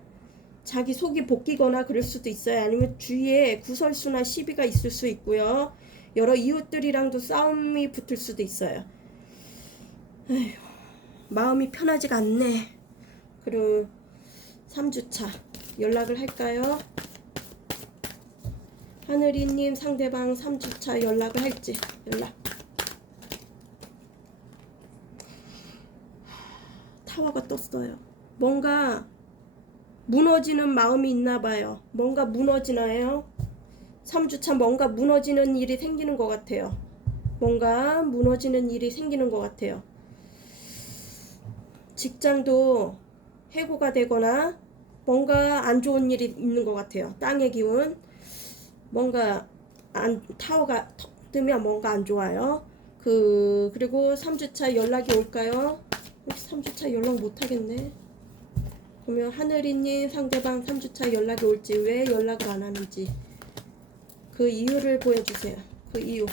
자기 속이 볶이거나 그럴 수도 있어요. 아니면 주위에 구설수나 시비가 있을 수 있고요. 여러 이웃들이랑도 싸움이 붙을 수도 있어요. 에휴, 마음이 편하지가 않네. 그리고 3주차 연락을 할까요? 하늘이님 상대방 3주차 연락을 할지. 연락. 타워가 떴어요. 뭔가 무너지는 마음이 있나봐요. 뭔가 무너지나요? 3주차 뭔가 무너지는 일이 생기는 것 같아요. 뭔가 무너지는 일이 생기는 것 같아요. 직장도 해고가 되거나 뭔가 안 좋은 일이 있는 것 같아요. 땅의 기운. 뭔가 타워가 뜨면 뭔가 안 좋아요. 그리고 3주차 연락이 올까요? 3주차 연락 못 하겠네. 그러면 하늘이님 상대방 3주차 연락이 올지, 왜 연락을 안 하는지 그 이유를 보여주세요. 그 이유.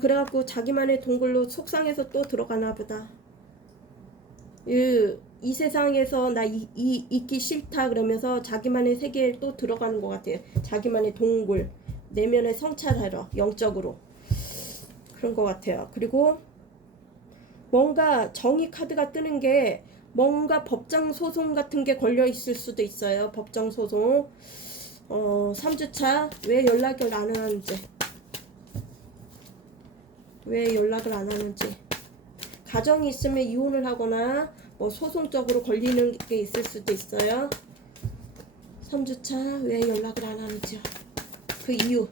그래갖고 자기만의 동굴로 속상해서 또 들어가나 보다. 이 세상에서 나 있기 싫다 그러면서 자기만의 세계에 또 들어가는 것 같아요. 자기만의 동굴, 내면의 성찰하러, 영적으로. 그런 것 같아요. 그리고 뭔가 정의 카드가 뜨는 게 뭔가 법정 소송 같은 게 걸려 있을 수도 있어요. 법정 소송. 3주차 왜 연락을 안 하는지. 왜 연락을 안 하는지. 가정이 있으면 이혼을 하거나 뭐 소송적으로 걸리는 게 있을 수도 있어요. 3주차 왜 연락을 안 하는지요. 그 이유.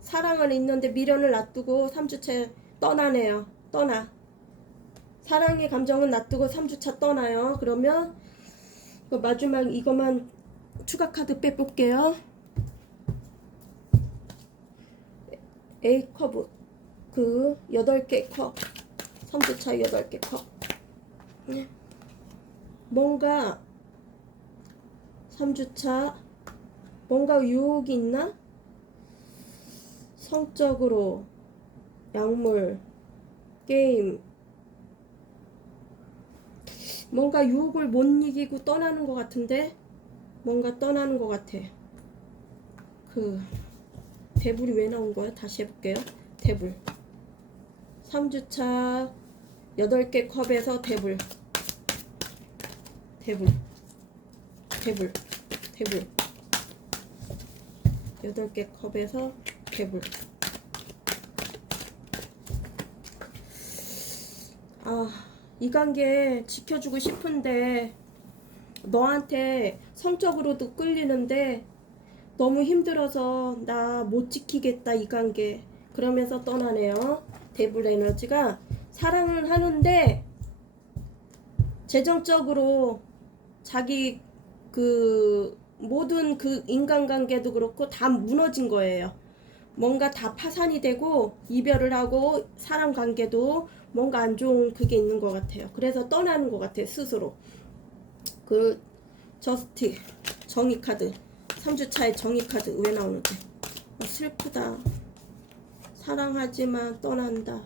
사랑은 있는데 미련을 놔두고 3주차 떠나네요. 사랑의 감정은 놔두고 3주차 떠나요. 그러면 마지막 이것만 추가 카드 빼볼게요. A컵 8개 컵 3주차 8개 컵. 뭔가 3주차 뭔가 유혹이 있나? 성적으로 약물 게임 뭔가 유혹을 못 이기고 떠나는 것 같은데 뭔가 떠나는 것 같아. 대불이 왜 나온 거야? 다시 해볼게요. 대불 3주차 8개 컵에서 대불 8개 컵에서 대불. 이 관계 지켜주고 싶은데 너한테 성적으로도 끌리는데 너무 힘들어서 나 못 지키겠다 이 관계. 그러면서 떠나네요. 데블 에너지가 사랑은 하는데 재정적으로 자기 그 모든 그 인간관계도 그렇고 다 무너진 거예요. 뭔가 다 파산이 되고 이별을 하고 사람 관계도 뭔가 안 좋은 그게 있는 것 같아요. 그래서 떠나는 것 같아요. 스스로. 그 저스티 정의카드 3주차의 정의카드 왜 나오는데 슬프다. 사랑하지만 떠난다.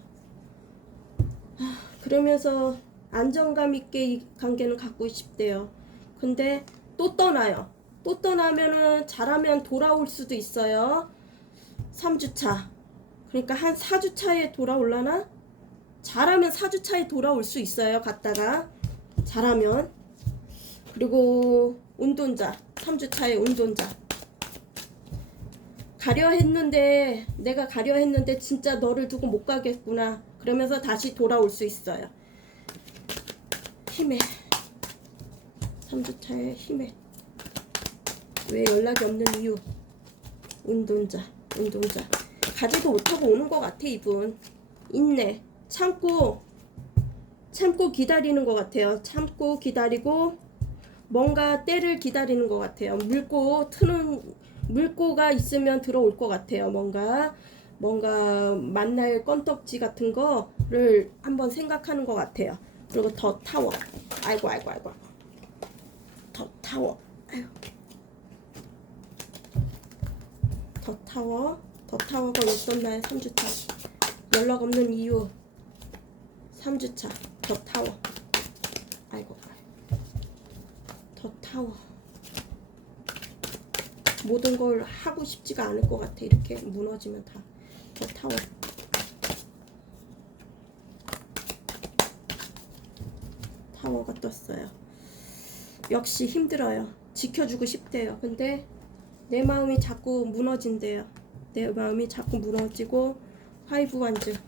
그러면서 안정감 있게 이 관계는 갖고 싶대요. 근데 또 떠나요. 또 떠나면은 잘하면 돌아올 수도 있어요. 3주차. 그러니까 한 4주차에 돌아올라나? 잘하면 4주차에 돌아올 수 있어요. 갔다가 잘하면. 그리고 운동자 3주차에 운동자. 가려 했는데 내가 가려 했는데 진짜 너를 두고 못 가겠구나. 그러면서 다시 돌아올 수 있어요. 힘에 3주차에 힘에 왜 연락이 없는 이유. 운동자 가지도 못하고 오는 것 같아. 이분 인내 참고 기다리는 것 같아요. 참고 기다리고 뭔가 때를 기다리는 것 같아요. 물고가 있으면 들어올 것 같아요. 뭔가 만날 건덕지 같은 거를 한번 생각하는 것 같아요. 그리고 더 타워. 아이고. 더 타워. 아유. 더 타워가 있었나요? 3주차. 연락 없는 이유. 3주차. 더 타워. 아이고. 더 타워. 모든 걸 하고 싶지가 않을 것 같아. 이렇게 무너지면 다. 더 타워. 타워가 떴어요. 역시 힘들어요. 지켜주고 싶대요. 근데 내 마음이 자꾸 무너진대요. 내 마음이 자꾸 무너지고 화이브 완즈.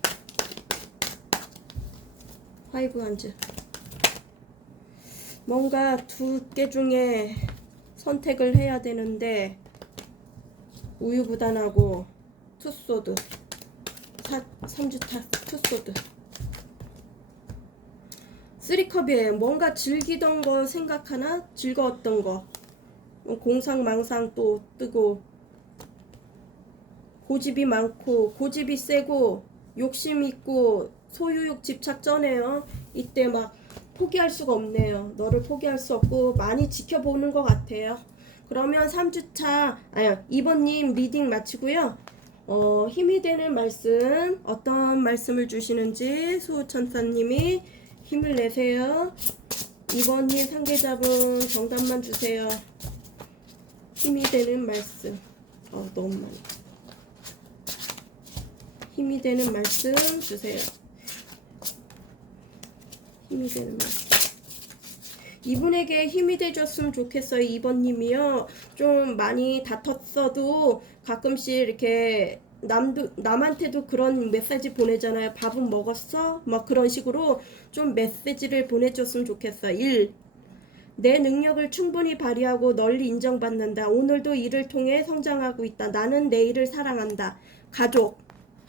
뭔가 두 개 중에 선택을 해야 되는데 우유부단하고 투소드 3주차 투소드 3컵이에요. 뭔가 즐기던 거 생각하나? 즐거웠던 거 공상망상 또 뜨고 고집이 많고 고집이 세고 욕심 있고 소유욕 집착 쩌네요. 이때 막 포기할 수가 없네요. 너를 포기할 수 없고 많이 지켜보는 것 같아요. 그러면 3주차 이번님 리딩 마치고요. 힘이 되는 말씀 어떤 말씀을 주시는지 수호천사님이 힘을 내세요. 이번님 상대자분 정답만 주세요. 힘이 되는 말씀. 너무 많이. 힘이 되는 말씀 주세요. 힘이 되는 말씀. 이분에게 힘이 되줬으면 좋겠어요. 이번님이요. 좀 많이 다퉜어도 가끔씩 이렇게 남한테도 그런 메시지 보내잖아요. 밥은 먹었어? 막 그런 식으로 좀 메시지를 보내줬으면 좋겠어요. 1. 내 능력을 충분히 발휘하고 널리 인정받는다. 오늘도 일을 통해 성장하고 있다. 나는 내 일을 사랑한다. 가족.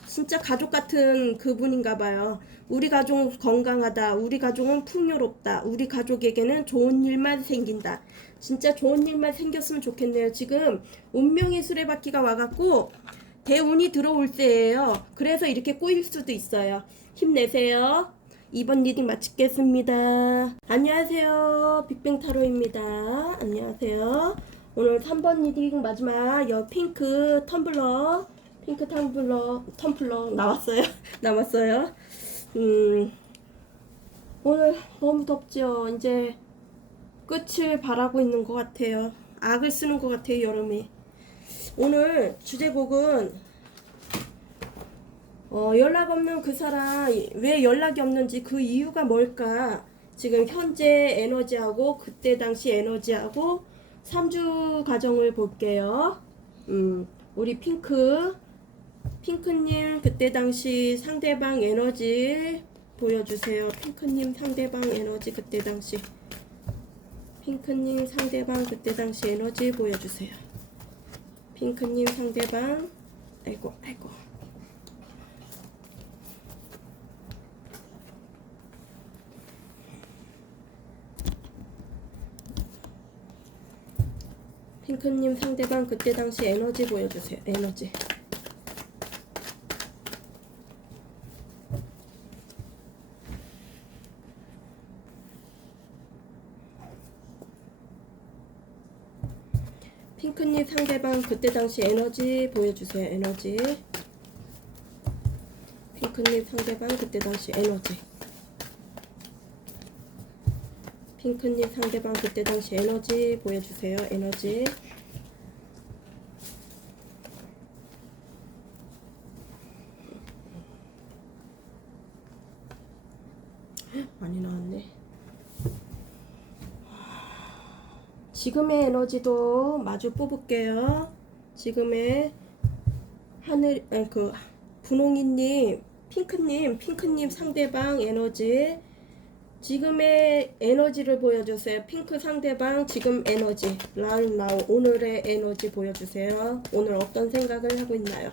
진짜 가족 같은 그분인가 봐요. 우리 가족은 건강하다. 우리 가족은 풍요롭다. 우리 가족에게는 좋은 일만 생긴다. 진짜 좋은 일만 생겼으면 좋겠네요. 지금 운명의 수레바퀴가 와갖고 대운이 들어올 때예요. 그래서 이렇게 꼬일 수도 있어요. 힘내세요. 2번 리딩 마치겠습니다. 안녕하세요. 빅뱅타로입니다. 안녕하세요. 오늘 3번 리딩 마지막 핑크 텀블러 나왔어요. 남았어요. 오늘 너무 덥죠. 이제 끝을 바라고 있는 것 같아요. 악을 쓰는 것 같아요. 여름이. 오늘 주제곡은 연락 없는 그 사람 왜 연락이 없는지 그 이유가 뭘까. 지금 현재 에너지하고 그때 당시 에너지하고 3주 과정을 볼게요. 우리 핑크님 그때 당시 상대방 에너지 보여주세요. 핑크님 상대방 에너지 그때 당시. 핑크님 상대방 그때 당시 에너지 보여주세요. 핑크님 상대방. 아이고 핑크님 상대방 그때 당시 에너지 보여주세요. 에너지. 핑크님 상대방 그때 당시 에너지 보여주세요. 에너지. 핑크님 상대방 그때 당시 에너지. 핑크님 상대방 그때 당시 에너지 보여주세요. 에너지. 많이 나왔네. 지금의 에너지도 마주 뽑을게요. 지금의 하늘, 아니 그 분홍이님, 핑크님 상대방 에너지. 지금의 에너지를 보여주세요. 핑크 상대방 지금 에너지. right now 오늘의 에너지 보여주세요. 오늘 어떤 생각을 하고 있나요?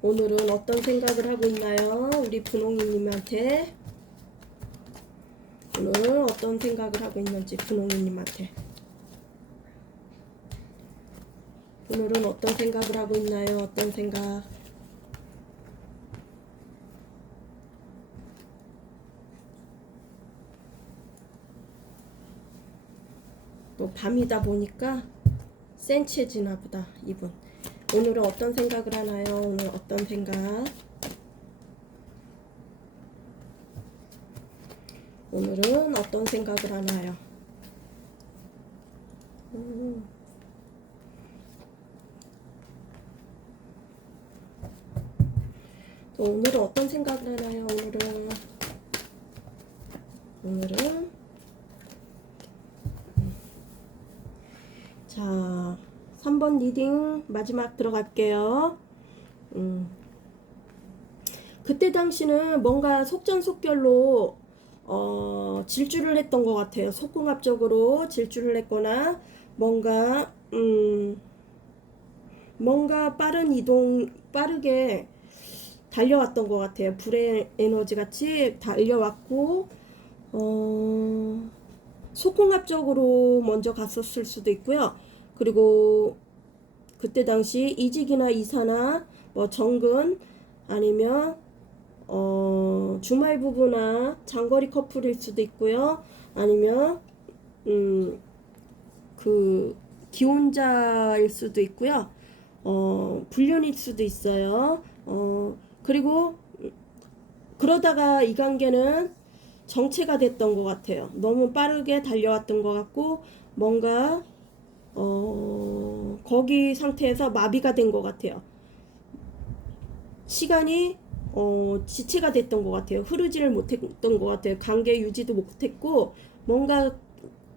오늘은 어떤 생각을 하고 있나요? 우리 분홍이님한테. 오늘 어떤 생각을 하고 있는지 분홍이님한테. 오늘은 어떤 생각을 하고 있나요? 어떤 생각? 또 밤이다 보니까 센치해지나 보다 이분. 오늘은 어떤 생각을 하나요? 오늘 어떤 생각? 오늘은 어떤 생각을 하나요? 또 오늘은 어떤 생각을 하나요? 오늘은 자 3번 리딩 마지막 들어갈게요. 그때 당시는 뭔가 속전속결로 질주를 했던 것 같아요. 속궁합적으로 질주를 했거나 뭔가 빠른 이동, 빠르게 달려왔던 것 같아요. 불의 에너지 같이 달려왔고 속궁합적으로 먼저 갔었을 수도 있고요. 그리고 그때 당시 이직이나 이사나 뭐 정근 아니면 주말 부부나 장거리 커플일 수도 있고요. 아니면 그 기혼자일 수도 있고요. 불륜일 수도 있어요. 그리고 그러다가 이 관계는 정체가 됐던 것 같아요. 너무 빠르게 달려왔던 것 같고 뭔가 거기 상태에서 마비가 된 것 같아요. 시간이 지체가 됐던 것 같아요. 흐르지를 못했던 것 같아요. 관계 유지도 못했고 뭔가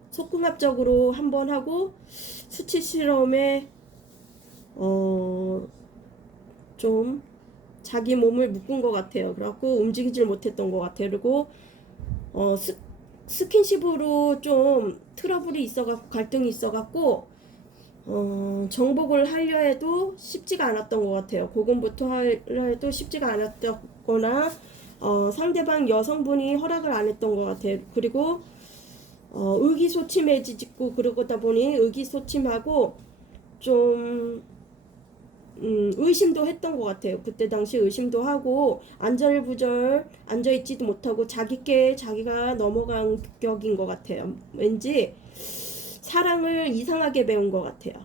속궁합적으로 한번 하고 수치 실험에 좀 자기 몸을 묶은 것 같아요. 그래갖고 움직이질 못했던 것 같아요. 그리고 스킨십으로 좀 트러블이 있어갖고 갈등이 있어갖고 정복을 하려 해도 쉽지가 않았던 것 같아요. 그건부터 하려 해도 쉽지가 않았거나 상대방 여성분이 허락을 안 했던 것 같아요. 그리고 의기소침해지고 그러다 보니 의기소침하고 좀 의심도 했던 것 같아요. 그때 당시 의심도 하고 안절부절 앉아있지도 못하고 자기가 넘어간 격인 것 같아요. 왠지 사랑을 이상하게 배운 것 같아요.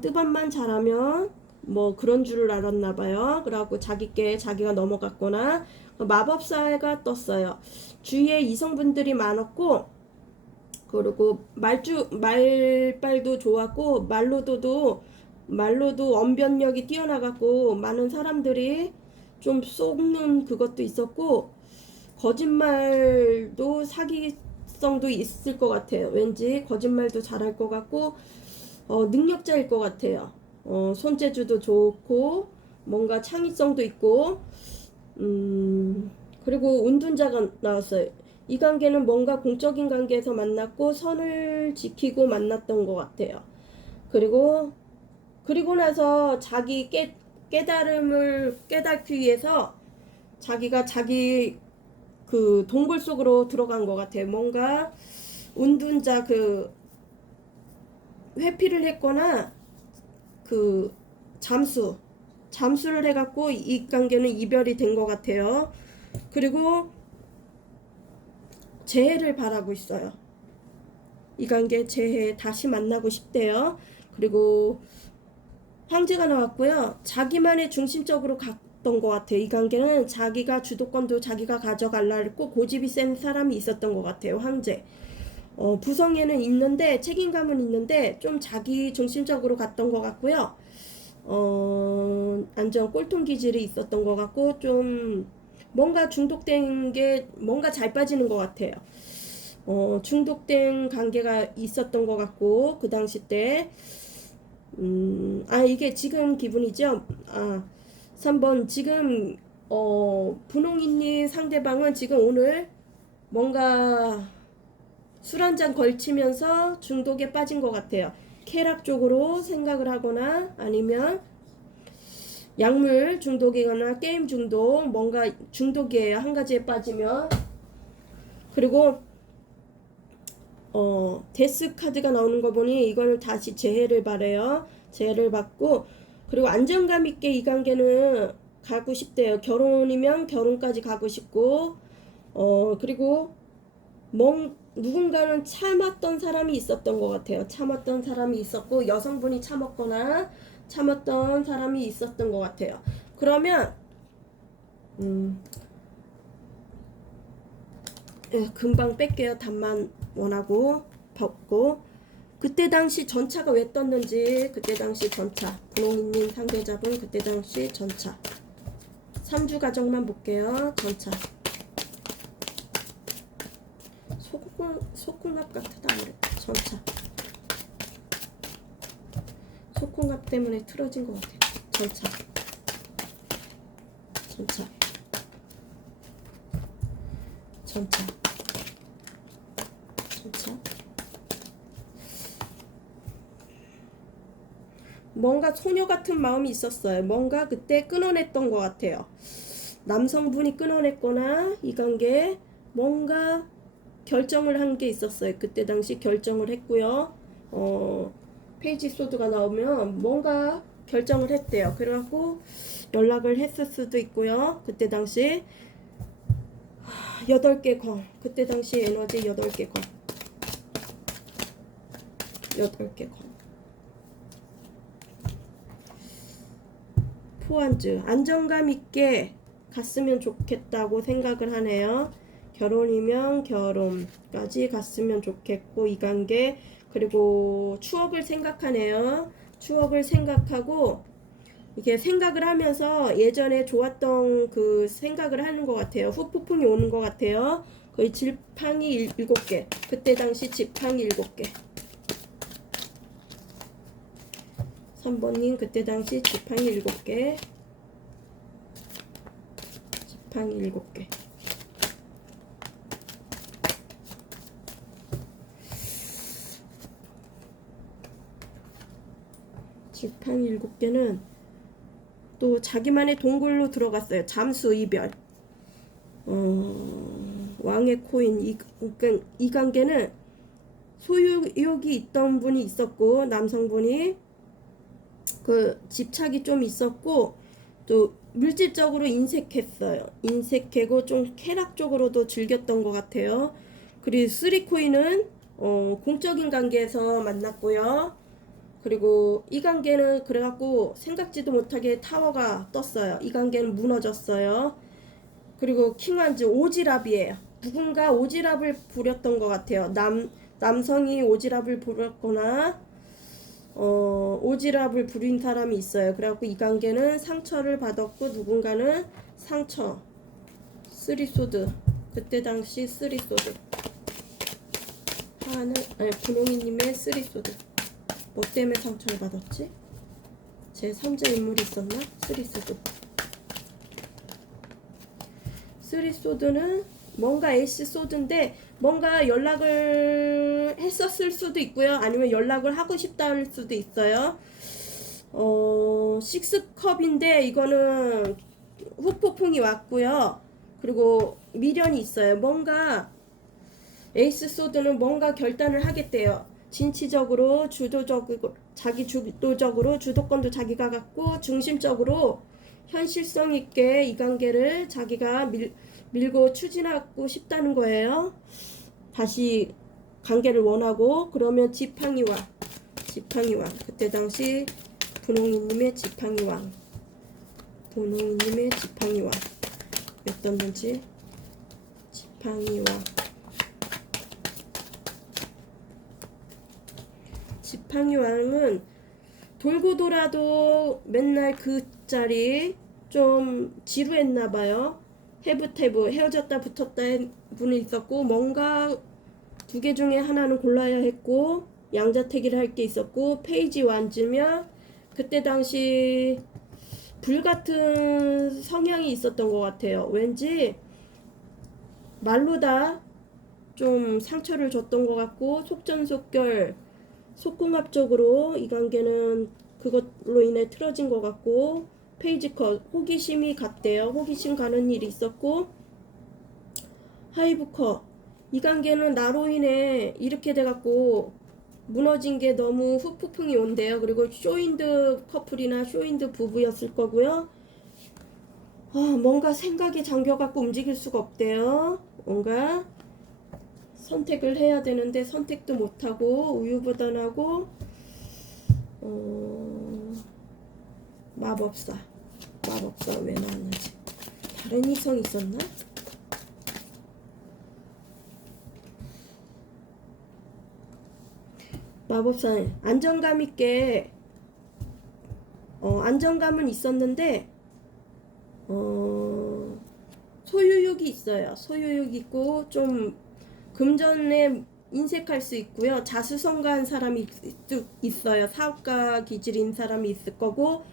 뜨밤만 잘하면 뭐 그런 줄을 알았나 봐요. 그래갖고 자기가 넘어갔거나 마법사가 떴어요. 주위에 이성분들이 많았고 그리고 말빨도 좋았고 말로도 언변력이 뛰어나갔고 많은 사람들이 좀 속는 그것도 있었고 거짓말도 사기성도 있을 것 같아요. 왠지 거짓말도 잘할 것 같고 능력자일 것 같아요. 손재주도 좋고 뭔가 창의성도 있고 그리고 운둔자가 나왔어요. 이 관계는 뭔가 공적인 관계에서 만났고 선을 지키고 만났던 것 같아요. 그리고 나서 자기 깨달음을 깨닫기 위해서 자기가 자기 그 동굴 속으로 들어간 것 같아요. 뭔가 운둔자 그 회피를 했거나 그 잠수를 해갖고 이 관계는 이별이 된 것 같아요. 그리고 재해를 바라고 있어요. 이 관계 재해 다시 만나고 싶대요. 그리고 황제가 나왔고요. 자기만의 중심적으로 갔던 것 같아요. 이 관계는 자기가 주도권도 자기가 가져갈라 했고 고집이 센 사람이 있었던 것 같아요. 황제. 부성에는 있는데 책임감은 있는데 좀 자기 중심적으로 갔던 것 같고요. 안전 꼴통 기질이 있었던 것 같고 좀 뭔가 중독된 게 뭔가 잘 빠지는 것 같아요. 중독된 관계가 있었던 것 같고 그 당시 때 이게 지금 기분이죠. 3번 지금 분홍이님 상대방은 지금 오늘 뭔가 술 한잔 걸치면서 중독에 빠진 것 같아요. 쾌락 쪽으로 생각을 하거나 아니면 약물 중독이거나 게임 중독 뭔가 중독이에요. 한 가지에 빠지면. 그리고 데스 카드가 나오는 거 보니 이거는 다시 재해를 바래요. 재해를 받고 그리고 안정감 있게 이 관계는 가고 싶대요. 결혼이면 결혼까지 가고 싶고 그리고 누군가는 참았던 사람이 있었던 것 같아요. 참았던 사람이 있었고 여성분이 참았거나 참았던 사람이 있었던 것 같아요. 그러면 금방 뺄게요. 답만 원하고 벗고 그때 당시 전차가 왜 떴는지 그때 당시 전차 분홍이님 상대자분 그때 당시 전차 3주 가정만 볼게요. 전차 속궁합 같다 그래. 전차 속궁합 때문에 틀어진 것 같아요. 전차 전차 전차 전차 뭔가 소녀 같은 마음이 있었어요. 뭔가 그때 끊어냈던 것 같아요. 남성분이 끊어냈거나 이 관계에 뭔가 결정을 한 게 있었어요. 그때 당시 결정을 했고요. 페이지 소드가 나오면 뭔가 결정을 했대요. 그래갖고 연락을 했을 수도 있고요. 그때 당시 8개 권. 그때 당시 에너지 8개 권. 8개 권. 포안즈. 안정감 있게 갔으면 좋겠다고 생각을 하네요. 결혼이면 결혼까지 갔으면 좋겠고 이 관계 그리고 추억을 생각하네요. 추억을 생각하고 이게 생각을 하면서 예전에 좋았던 그 생각을 하는 것 같아요. 후폭풍이 오는 것 같아요. 거의 지팡이 7개. 그때 당시 지팡이 7개. 3번님 그때 당시 지팡이 7개. 지팡이 7개. 지팡이 7개는 또 자기만의 동굴로 들어갔어요. 잠수 이별. 왕의 코인. 그러니까 이 관계는 소유욕이 있던 분이 있었고 남성분이 그 집착이 좀 있었고 또 물질적으로 인색했어요. 인색하고 좀 쾌락적으로도 즐겼던 것 같아요. 그리고 쓰리코인은 공적인 관계에서 만났고요. 그리고 이 관계는 그래갖고 생각지도 못하게 타워가 떴어요. 이 관계는 무너졌어요. 그리고 킹완즈 오지랖이에요. 누군가 오지랖을 부렸던 것 같아요. 남성이 오지랖을 부렸거나 오지랖을 부린 사람이 있어요. 그래갖고 이 관계는 상처를 받았고 누군가는 상처. 쓰리소드. 그때 당시 쓰리소드. 분홍이님의 쓰리소드. 뭐 때문에 상처를 받았지? 제 3자 인물이 있었나? 쓰리소드. 쓰리소드는 뭔가 에이스 소드인데 뭔가 연락을 했었을 수도 있고요. 아니면 연락을 하고 싶다 할 수도 있어요. 식스컵인데 이거는 후폭풍이 왔고요. 그리고 미련이 있어요. 뭔가 에이스 소드는 뭔가 결단을 하겠대요. 진취적으로 주도적으로 자기 주도적으로 주도권도 자기가 갖고 중심적으로 현실성 있게 이 관계를 자기가 밀고 추진하고 싶다는 거예요. 다시 관계를 원하고. 그러면 지팡이왕 그때 당시 분홍이님의 지팡이왕 몇 던지 지팡이왕은 돌고 돌아도 맨날 그 자리 좀 지루했나봐요. 헤어졌다 붙었다 분이 있었고, 뭔가 두 개 중에 하나는 골라야 했고, 양자택일을 할 게 있었고, 페이지 완즈면 그때 당시 불같은 성향이 있었던 것 같아요. 왠지 말로 다 좀 상처를 줬던 것 같고, 속전속결 속궁합적으로 이 관계는 그것로 인해 틀어진 것 같고, 페이지 컷 호기심이 갔대요. 호기심 가는 일이 있었고, 하이브 컷 이 관계는 나로 인해 이렇게 돼갖고 무너진 게 너무 후폭풍이 온대요. 그리고 쇼인드 커플이나 쇼인드 부부였을 거고요. 뭔가 생각에 잠겨갖고 움직일 수가 없대요. 뭔가 선택을 해야 되는데 선택도 못하고 우유부단하고, 마법사 왜 나왔는지. 다른 이성이 있었나? 마법사 안정감 있게 안정감은 있었는데 소유욕이 있어요. 소유욕 있고 좀 금전에 인색할 수 있고요. 자수성가한 사람이 있어요. 사업가 기질인 사람이 있을 거고,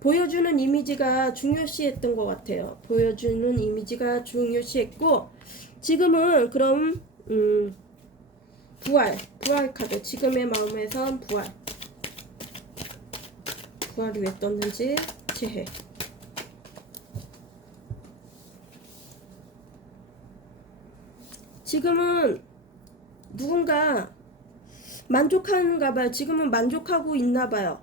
보여주는 이미지가 중요시했던 것 같아요. 보여주는 이미지가 중요시했고, 지금은 그럼 부활 카드. 지금의 마음에선 부활이 왜 떴는지. 재해. 지금은 누군가 만족하는가 봐요. 지금은 만족하고 있나 봐요.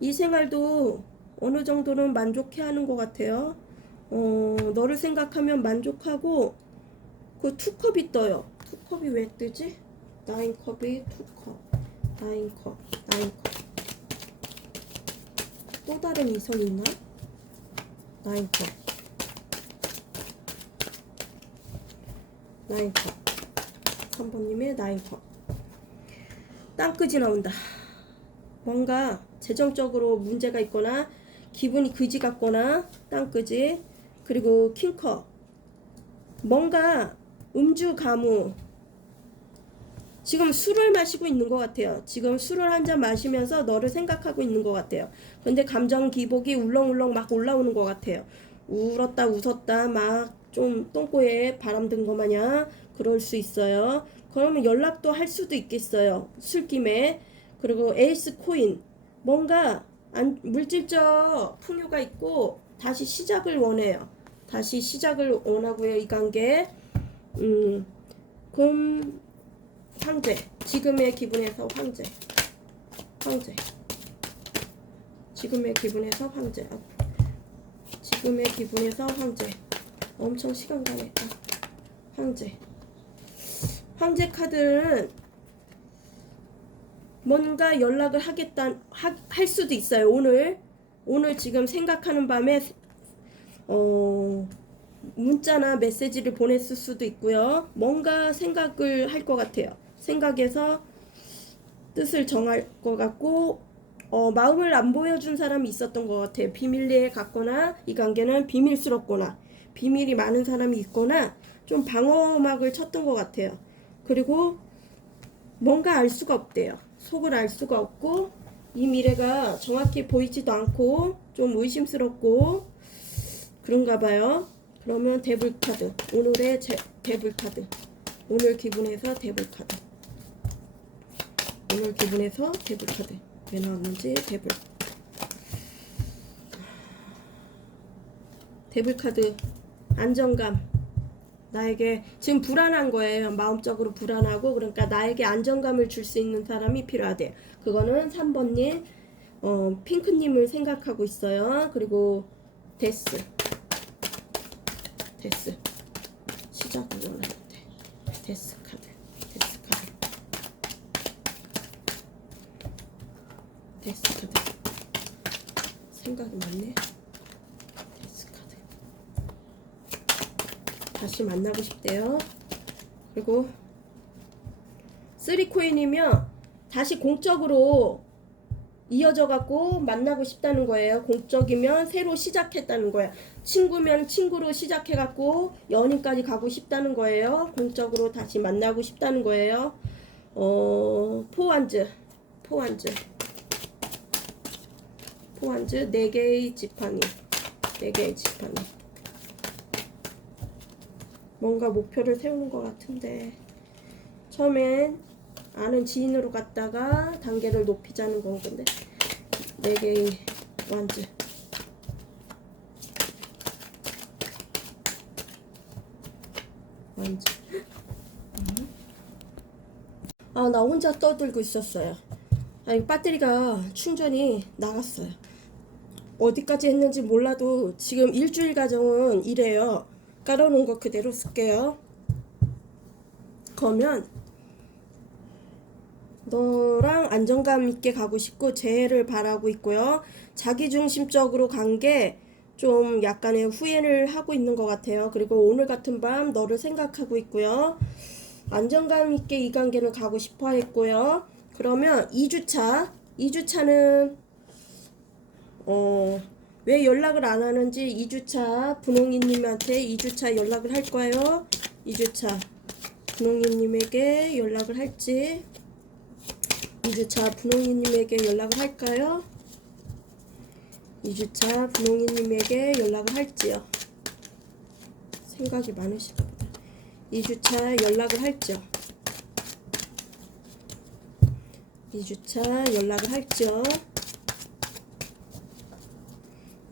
이 생활도 어느 정도는 만족해 하는 것 같아요. 너를 생각하면 만족하고. 그 투컵이 떠요. 투컵이 왜 뜨지? 나인컵이 투컵. 나인컵. 또 다른 이성 있나? 나인컵. 3번님의 나인컵. 땅끄지 나온다. 뭔가 재정적으로 문제가 있거나 기분이 그지 같거나 땅끄지. 그리고 킹컵. 뭔가 음주 가무. 지금 술을 마시고 있는 것 같아요. 지금 술을 한 잔 마시면서 너를 생각하고 있는 것 같아요. 근데 감정 기복이 울렁울렁 막 올라오는 것 같아요. 울었다 웃었다 막 좀 똥꼬에 바람 든 거 마냥 그럴 수 있어요. 그러면 연락도 할 수도 있겠어요. 술김에. 그리고 에이스 코인. 뭔가 물질적 풍요가 있고 다시 시작을 원해요. 다시 시작을 원하고요. 이 관계. 그럼 황제. 지금의 기분에서 황제. 지금의 기분에서 황제. 엄청 시간 가네. 황제 카드는 뭔가 연락을 할 수도 있어요. 오늘 지금 생각하는 밤에 문자나 메시지를 보냈을 수도 있고요. 뭔가 생각을 할 것 같아요. 생각해서 뜻을 정할 것 같고, 마음을 안 보여준 사람이 있었던 것 같아요. 비밀리에 갔거나, 이 관계는 비밀스럽거나, 비밀이 많은 사람이 있거나, 좀 방어막을 쳤던 것 같아요. 그리고 뭔가 알 수가 없대요. 속을 알 수가 없고, 이 미래가 정확히 보이지도 않고 좀 의심스럽고 그런가 봐요. 그러면 데블카드. 오늘의 데블카드. 오늘 기분에서 데블카드. 왜 나왔는지. 데블카드 안정감. 나에게 지금 불안한 거예요. 마음적으로 불안하고, 그러니까 나에게 안정감을 줄 수 있는 사람이 필요하대요. 그거는 3번님 핑크님을 생각하고 있어요. 그리고 데스 시작을 원하는데 데스 카드 생각이 많네. 데스 카드 다시 만나고 싶대요. 그리고 3코인이면 다시 공적으로 이어져 갖고 만나고 싶다는 거예요. 공적이면 새로 시작했다는 거예요. 친구면 친구로 시작해 갖고 연인까지 가고 싶다는 거예요. 공적으로 다시 만나고 싶다는 거예요. 포완즈 4개의 지팡이 뭔가 목표를 세우는 것 같은데, 처음엔 아는 지인으로 갔다가 단계를 높이자는 건 건데, 4개의 완즈. 나 혼자 떠들고 있었어요. 아니, 배터리가 충전이 나갔어요. 어디까지 했는지 몰라도 지금 일주일 가정은 이래요. 깔아놓은 거 그대로 쓸게요. 그러면 너랑 안정감 있게 가고 싶고 재해를 바라고 있고요. 자기중심적으로 간 게 좀 약간의 후회를 하고 있는 것 같아요. 그리고 오늘 같은 밤 너를 생각하고 있고요. 안정감 있게 이 관계를 가고 싶어 했고요. 그러면 2주차는 왜 연락을 안 하는지 2주차 분홍이님한테 2주차 연락을 할 거예요. 2주차 분홍이님에게 연락을 할지, 2주차 분홍이님에게 연락을 할까요? 2주차 분홍이님에게 연락을 할지요. 생각이 많으시다 보다. 2주차 연락을 할죠. 2주차 연락을 할죠.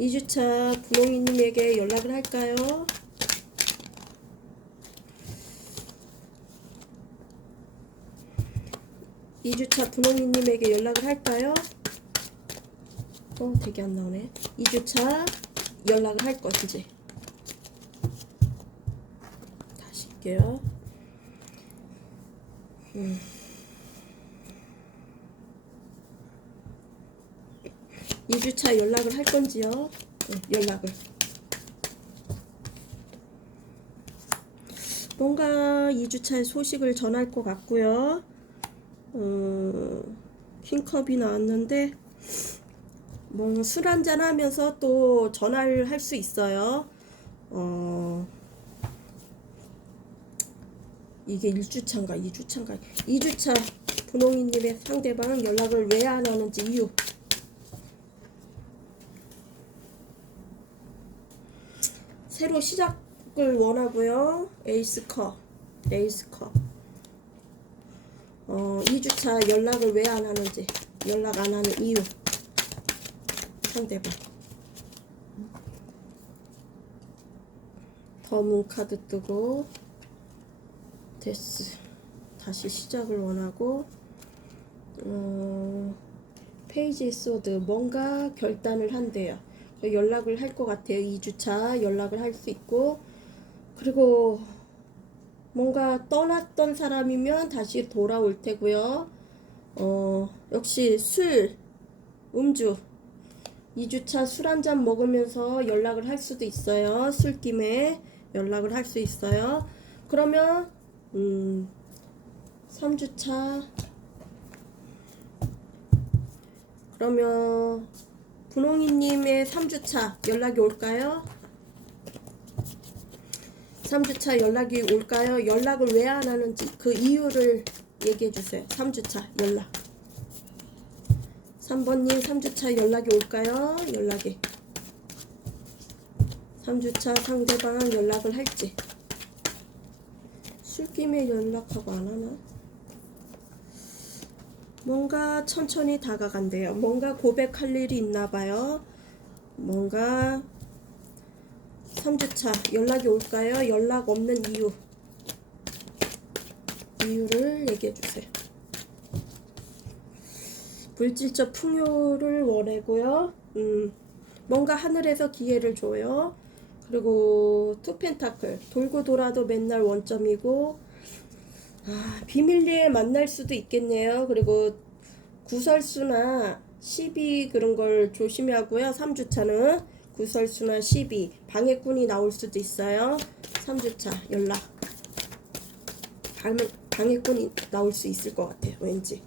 2주차 분홍이님에게 연락을 할까요? 2주차 분홍이님에게 연락을 할까요? 되게 안 나오네. 2주차 연락을 할 것인지. 다시 할게요. 2주차 연락을 할 건지요? 연락을. 뭔가 2주차의 소식을 전할 것 같고요. 킹컵이 나왔는데, 뭐 술 한잔 하면서 또 전화를 할 수 있어요. 이게 1주차인가 2주차인가. 2주차 분홍이님의 상대방 연락을 왜 안 하는지 이유. 새로 시작을 원하고요. 에이스컵 2주차 연락을 왜 안 하는지, 연락 안 하는 이유. 상대방. 더문 카드 뜨고, 데스 다시 시작을 원하고, 페이지 소드 뭔가 결단을 한대요. 연락을 할 것 같아요. 2주차 연락을 할 수 있고, 그리고 뭔가 떠났던 사람이면 다시 돌아올 테고요. 역시 음주 2주차 술 한잔 먹으면서 연락을 할 수도 있어요. 술김에 연락을 할 수 있어요. 그러면 3주차, 그러면 분홍이님의 3주차 연락이 올까요? 3주차 연락이 올까요? 연락을 왜 안 하는지 그 이유를 얘기해 주세요. 3주차 연락. 3번님 3주차 연락이 올까요? 연락이. 3주차 상대방 연락을 할지. 술김에 연락하고 안 하나? 뭔가 천천히 다가간대요. 뭔가 고백할 일이 있나 봐요. 뭔가 3주차 연락이 올까요? 연락 없는 이유를 얘기해 주세요. 물질적 풍요를 원하고요. 뭔가 하늘에서 기회를 줘요. 그리고 투 펜타클 돌고 돌아도 맨날 원점이고, 비밀리에 만날 수도 있겠네요. 그리고 구설수나 시비 그런 걸 조심하고요. 3주차는 구설수나 시비, 방해꾼이 나올 수도 있어요. 3주차 연락 방해꾼이 나올 수 있을 것 같아요. 왠지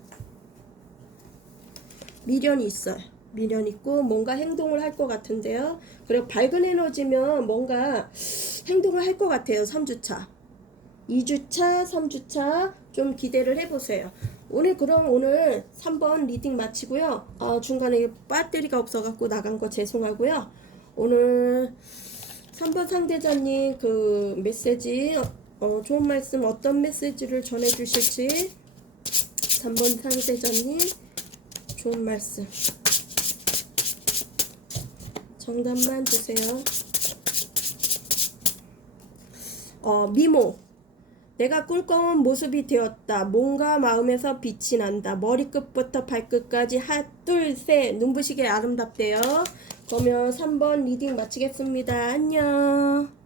미련이 있어요. 미련 있고 뭔가 행동을 할 것 같은데요. 그리고 밝은 에너지면 뭔가 행동을 할 것 같아요. 3주차 2주차 3주차 좀 기대를 해보세요. 그럼 오늘 3번 리딩 마치고요. 중간에 배터리가 없어갖고 나간 거 죄송하고요. 오늘 3번 상대자님 그 메시지 좋은 말씀 어떤 메시지를 전해주실지 3번 상대자님 좋은 말씀 정답만 주세요. 미모 내가 꿈꿔온 모습이 되었다. 몸과 마음에서 빛이 난다. 머리끝부터 발끝까지 하나 둘 셋 눈부시게 아름답대요. 그러면 3번 리딩 마치겠습니다. 안녕.